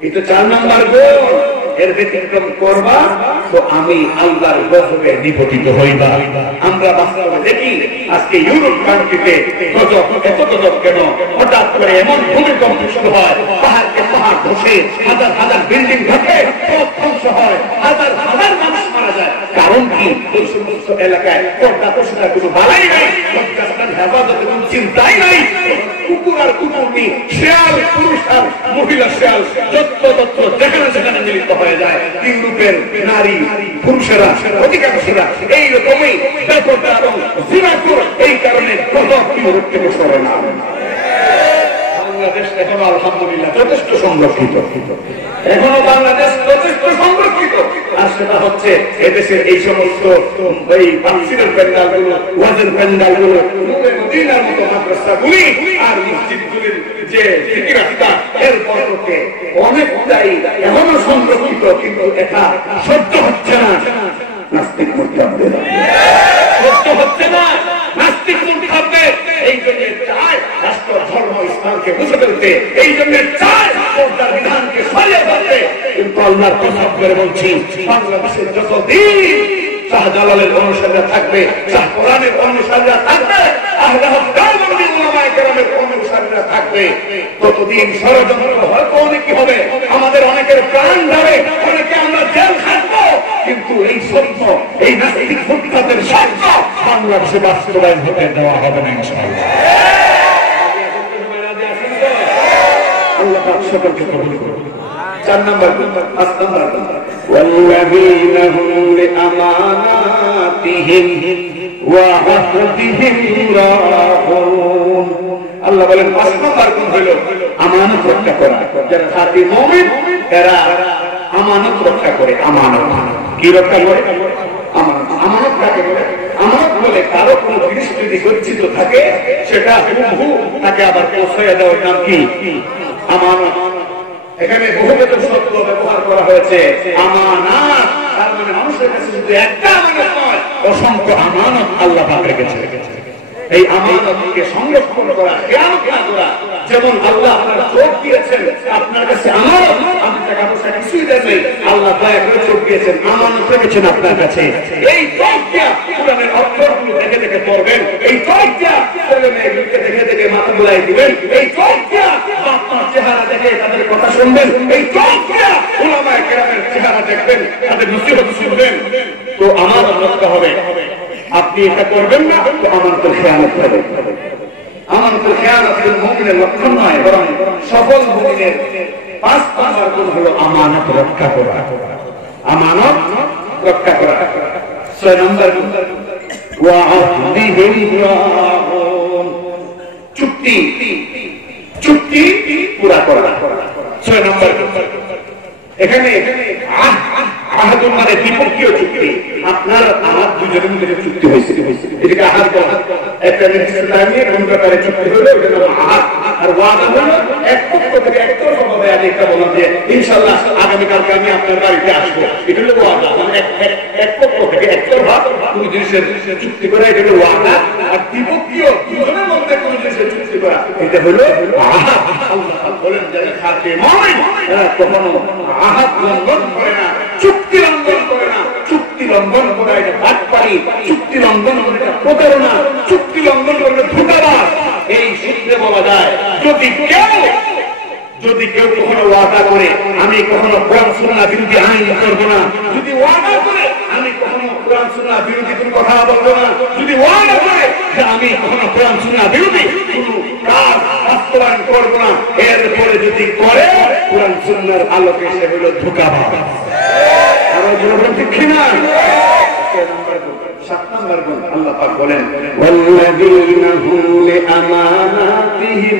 এটা 4 নম্বর গুণ। এর ব্যতিক্রম করবা তো আমি আল্লাহর গজবে নিপতিত হইবা। আমরা বাস্তবে দেখি আজকে ইউরোপ কান্ট্রিতে গজব, এত গজব কেন? হঠাৎ করে এমন ভূমিকম্প শুরু হয়, পাহাড়কে পাহাড় ধসে, হাজার হাজার বিল্ডিং ধসে, পথ ধ্বংস হয়, হাজার হাজার মানুষ মারা যায়। কারণ কি? ওই সমস্ত এলাকায় পর্দা প্রশাসনের কোনো বালাই নাই, লজ্জাস্থান হেফাজতের কোনো চিন্তাই নাই। কুকুর আর কুকুরনি, শেয়াল পুরুষ আর মহিলা শেয়াল যত্র যেখানে সেখানে মিলিত হয়ে যায়। ইউরোপের নারী পুরুষেরা অধিকাংশরা এইরকমই ব্যাপকতা এবং জিনাকুর, এই কারণে গজব ইউরোপ থেকে সরে না। বাংলাদেশ এখনো আলহামদুলিল্লাহ যথেষ্ট সংরক্ষিত, এখনো বাংলাদেশ যথেষ্ট সংরক্ষিত। আর সেটা হচ্ছে এদেশের এই সমস্ত এই তাফসীরের প্যান্ডালগুলো, ওয়াজের প্যান্ডালগুলো, নূরে মদিনার মতো মাদ্রাসাগুলি আর মসজিদগুলির যে জিকির আজকার, এর বরকতে অনেকটাই এখনো সংরক্ষিত। কিন্তু এটা সহ্য হচ্ছে না নাস্তিক মুরতাদদের, সহ্য হচ্ছে না নাস্তিক মুরতাদদের। এই জন্য চায় রাষ্ট্র ধর্ম ইসলামকে মুছে ফেলতে, এই জন্য চায় পর্দার বিধানকে সরিয়ে ফেলতে। কিন্তু আল্লাহর কসম করে বলছি, বাংলাদেশের যতদিন শাহজালালের অনুসারীরা থাকবে, শাহ কোরআনের অনুসারীরা থাকবে, আহলে হক দেওবন্দি উলামায়ে কেরামের অনুসারীরা থাকবে, ততদিন ষড়যন্ত্র হয়তো অনেকই হবে, আমাদের অনেকের প্রাণ যাবে, অনেকে আমরা জেল খাটবো, কিন্তু এই সত্য, এই নাস্তিক মুরতাদের সত্য বাংলাদেশে বাস্তবায়ন হতে দেওয়া হবে না ইনশাআল্লাহ। আল্লাহ পাক সকলকে কবুল করুন। 4 নাম্বার গুণ, 5 নাম্বার গুণ ওয়াল্লাযীনা হুম লিআমানাতিহিম ওয়া আহদিহিম রাউন। আল্লাহ বলেন 5 নাম্বার গুণ হলো আমানত রক্ষা করা। যারা খাঁটি মুমিন এরা আমানত রক্ষা করে। আমানত কি রক্ষা করে? আমানত। আমানত কাকে বলে? আমানত বলে কারো কোনো জিনিস যদি গচ্ছিত থাকে সেটা হুবহু তাকে আবার পৌঁছাইয়া দেওয়ার নাম কি? আমানত। এখানে বহুবিধ শব্দ ব্যবহার করা হয়েছে। আমানাত তার মানে মানুষের কাছে শুধু একটা আমানত নয়, অসংখ্য আমানত আল্লাহ পাক রেখেছে। এই আমানতকে সংরক্ষণ করা, খেয়ানত না করা। যেমন আল্লাহ আপনার চোখ দিয়েছেন, আপনার কাছে আমানত, আপনি টাকা পয়সা কিছুই দেন নাই, আল্লাহ দয়া করে চোখ দিয়েছেন, আমানত রেখেছেন আপনার কাছে। এই চোখটা কোরআনের অক্ষরগুলো দেখে দেখে পড়বেন, এই চোখটা ছেলে মেয়েগুলোকে দেখে দেখে মাথা বুলাই দিবেন, এই চোখটা আপনার চেহারা দেখে তাদের কথা শুনবেন, এই চোখটা উলামায়ে কেরামের চেহারা দেখবেন, তাদের নসিহত শুনবেন। তো আমানত রক্ষা হবে। আপনি এটা করবেন না তো আমানতের খেয়ানত হবে। আমানতের খেয়ানত মুমিনের লক্ষণ নয়, বরং সফল মুমিনের 5 নাম্বার গুণ হলো আমানত রক্ষা করা। আমানত রক্ষা করা। 6 নাম্বার গুণ ওয়া আহদিহিম রাউন। চুক্তি পুরা করা। 6 নাম্বার গুণ। এখানে আহাদুল মানে দ্বিপক্ষীয় চুক্তি। আপনার আমার দুজনের মধ্যে চুক্তি হয়েছে, এটাকে আহাদ বলা। একটা নির্দিষ্ট টাইমে কোন ব্যাপারে চুক্তি হলো এটা নাম আহাদ। আর ওয়াদা হলো এক পক্ষ থেকে একতরফাভাবে আমি একটা বললাম যে ইনশাআল্লাহ আগামীকালকে আমি আপনার বাড়িতে আসবো, এটা হলো ওয়াদা। মানে এক পক্ষ থেকে একতরফা কোন জিনিসের চুক্তি করা, এটা হলো ওয়াদা। আর দ্বিপক্ষীয় দুজনের মধ্যে কোন জিনিসের চুক্তি করা, এটা হলো আহাদ। আল্লাহ বলেন যারা খাঁটি মুমিন এরা কখনো আহাদ লঙ্ঘন করে না, চুক্তি লঙ্ঘন করে না। চুক্তি লঙ্ঘন করা এটা বাটপারি, চুক্তি লঙ্ঘন করে এটা প্রতারণা, চুক্তি লঙ্ঘন করে ধোঁকাবাজ। এই সূত্রে বলা যায় যদি কেউ কখনো ওয়াদা করে আমি কখনো কোরআন সুন্নাহ বিরোধী আইন করব না, যদি ওয়াদা করে আমি কখনো কোরআন সুন্নাহ বিরোধী কোনো কথা বলবো না, যদি ওয়াদা করে যে আমি কখনো কোরআন সুন্নাহ বিরোধী কোনো কাজ বাস্তবায়ন করব না, এরপরে যদি করে কোরআন সুন্নাহর আলোকে সে হলো ধোঁকাবাজ। আরো জোরে ঠিক না? 7 নাম্বার গুণ আল্লাহ পাক বলেন ওয়াল্লাযীনা হুম লিআমানাতিহিম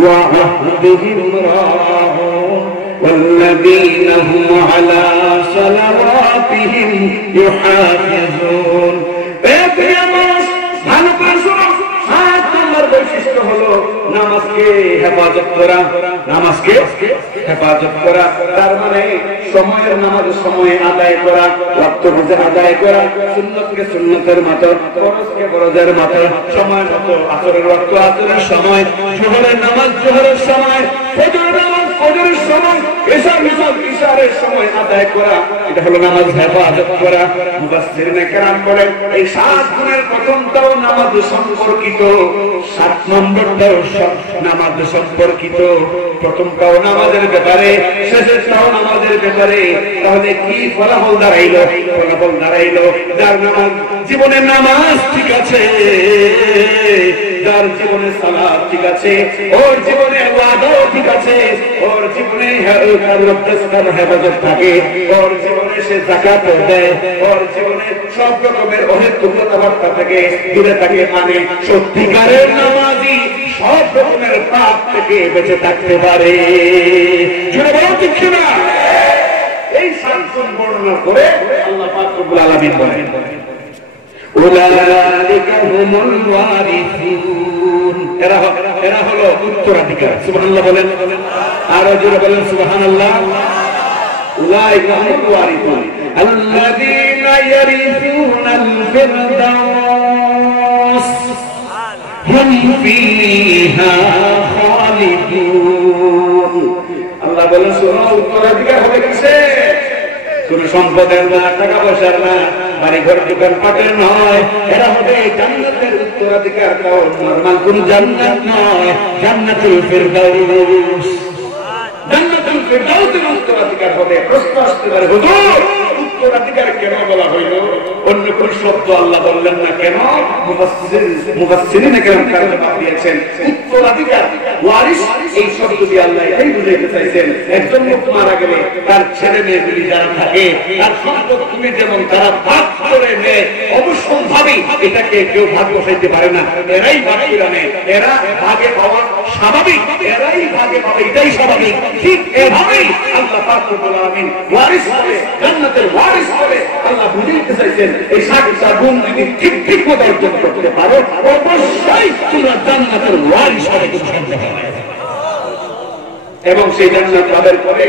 ওয়া আহদিহিম রাউন ওয়াল্লাযীনা হুম আলা সালাওয়াতিহিম ইউহাফিজুন। ভালো করে শুনো, 7 নাম্বার বৈশিষ্ট্য হলো নামাজকে হেফাজত করা। নামাজকে হেফাজত করা তার মানে সময়ের নামাজ সময়ে আদায় করা, ওয়াক্ত বুঝে আদায় করা, সুন্নতকে সুন্নতের মতো, ফরজকে ফরজের মতো, সময় মতো, আসরের ওয়াক্ত আসরের সময়, জোহরের নামাজ জোহরের সময়, ফজরের নামাজ ফজরের সময়, ইশার নামাজ ইশারের সময় আদায় করা, এটা হলো নামাজ হেফাজত করা। মুফাসসিরিনে কেরাম বলেন এই 7 গুণের প্রথমটাও নামাজ সম্পর্কিত, 7 নম্বরটাও নামাজ সম্পর্কিত। প্রথমটাও নামাজের ব্যাপারে, শেষেরটাও নামাজের ব্যাপারে। তাহলে কি ফলাফল দাঁড়াইলো? ফলাফল দাঁড়াইলো যার নামাজ জীবনে নামাজ ঠিক আছে, যার জীবনে সালাত ঠিক আছে, ওর জীবনে ওয়াদাও ঠিক আছে, ওর জীবনে হেফাজত থাকে, ওর জীবনে সে যাকাত দেয়, ওর জীবনে সব রকমের অহেতুক কথাবার্তা থেকে দূরে থাকে। মানে সত্যিকারের নামাজি সব রকমের পাপ থেকে বেঁচে থাকতে পারে। ঠিক না? এই 7 গুণ বর্ণনা করে আল্লাহ পাক রব্বুল আলামিন বলেন উলাইকা হুমুল ওয়ারিসুন। এরা হলো উত্তরাধিকার। সুবহানাল্লাহ বলেন, আর জোরে বলেন সুবহানাল্লাহ। উলাইকা হুমুল ওয়ারিসুন আল্লাযীনা ইয়ারিসুনাল ফিরদাউস হুম ফীহা খালিদুন। আল্লাহ বলেন শোনো, উত্তরাধিকার হবে কিসে? কোনো সম্পদের না, টাকা পয়সার না, বাড়ি ঘর দোকান পাটের নয়, এরা হবে জান্নাতের উত্তরাধিকার। নরমাল কোন জান্নাত নয়, জান্নাতুল ফিরদাউস। জান্নাতুল ফিরদাউসের উত্তরাধিকার হবে। প্রশ্ন আসতে পারে হুজুর উত্তরাধিকার কেন বলা হইল? অন্য কোন শব্দ আল্লাহ বললেন না কেন? মুফাসসিরিনে কেরাম তারজমা দিয়েছেন উত্তরাধিকার ওয়ারিস এই শব্দটি আল্লাহ এই বুঝাইতে চাইছেন একজন লোক মারা গেলে তার ছেলে মেয়েগুলি যারা থাকে তার সম্পত্তি যেমন তারা ভাগ করে নেয় অবশ্যই এটাকে কেউ ভাগ বসাইতে পারে না, এরাই ভাগ করে নেয়, এরা ভাগে পাওয়া স্বাভাবিক, এরাই ভাগে পাবে এটাই স্বাভাবিক। ঠিক এভাবেই আল্লাহ পাক রব্বুল আলামিন ওয়ারিস করে জান্নাতের ওয়ারিস করে আল্লাহ বুঝাইতে চাইছেন এই 60টা গুণ যদি ঠিক মতো অর্জন করতে পারো অবশ্যই তোমরা জান্নাতের ওয়ারিস হবে কোনো সন্দেহ নেই। এবং সেই জান্নাত লাভের পরে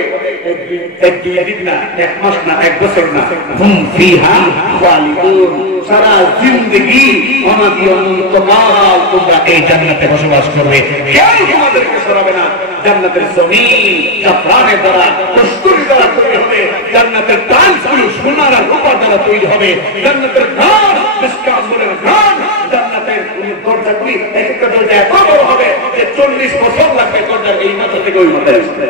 এক দুই দিন না, এক মাস না, এক বছর না, হুম ফিহা খালিদুন, সারা জিন্দেগি অনাদি অনন্তকাল তোমরা এই জান্নাতে বসবাস করবে, কেউ তোমাদেরকে সরাবে না। জান্নাতের জমিন জাফরানের দ্বারা কস্তুরী দ্বারা তৈরি হবে, জান্নাতের টাইলসগুলো সোনার আর রূপার দ্বারা তৈরি হবে, জান্নাতের ঘর মিসকাতুলের ঘর, জান্নাতের দরজাগুলি এক একটা দরজা এত বড় হবে যে 40 বছর লাগবে দরজার এই মাথা থেকে ওই মাথায় আসতে।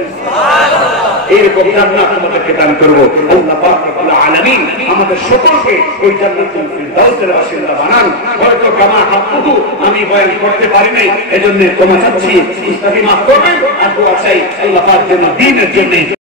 এরকম জান্নাত আমাদেরকে দান করবো আল্লাহ পাক রব্বুল আলামিন। আমাদের সকলকে ওই জান্নাতুল ফিরদাউসের বাসিন্দা বানান। হয়তো কামা হাক্কুহু আমি বয়ান করতে পারি নাই, এজন্য ক্ষমা চাচ্ছি, ইস্তাগফার করবেন আর দোয়া চাই আল্লাহ পাক যেন দ্বীনের জন্য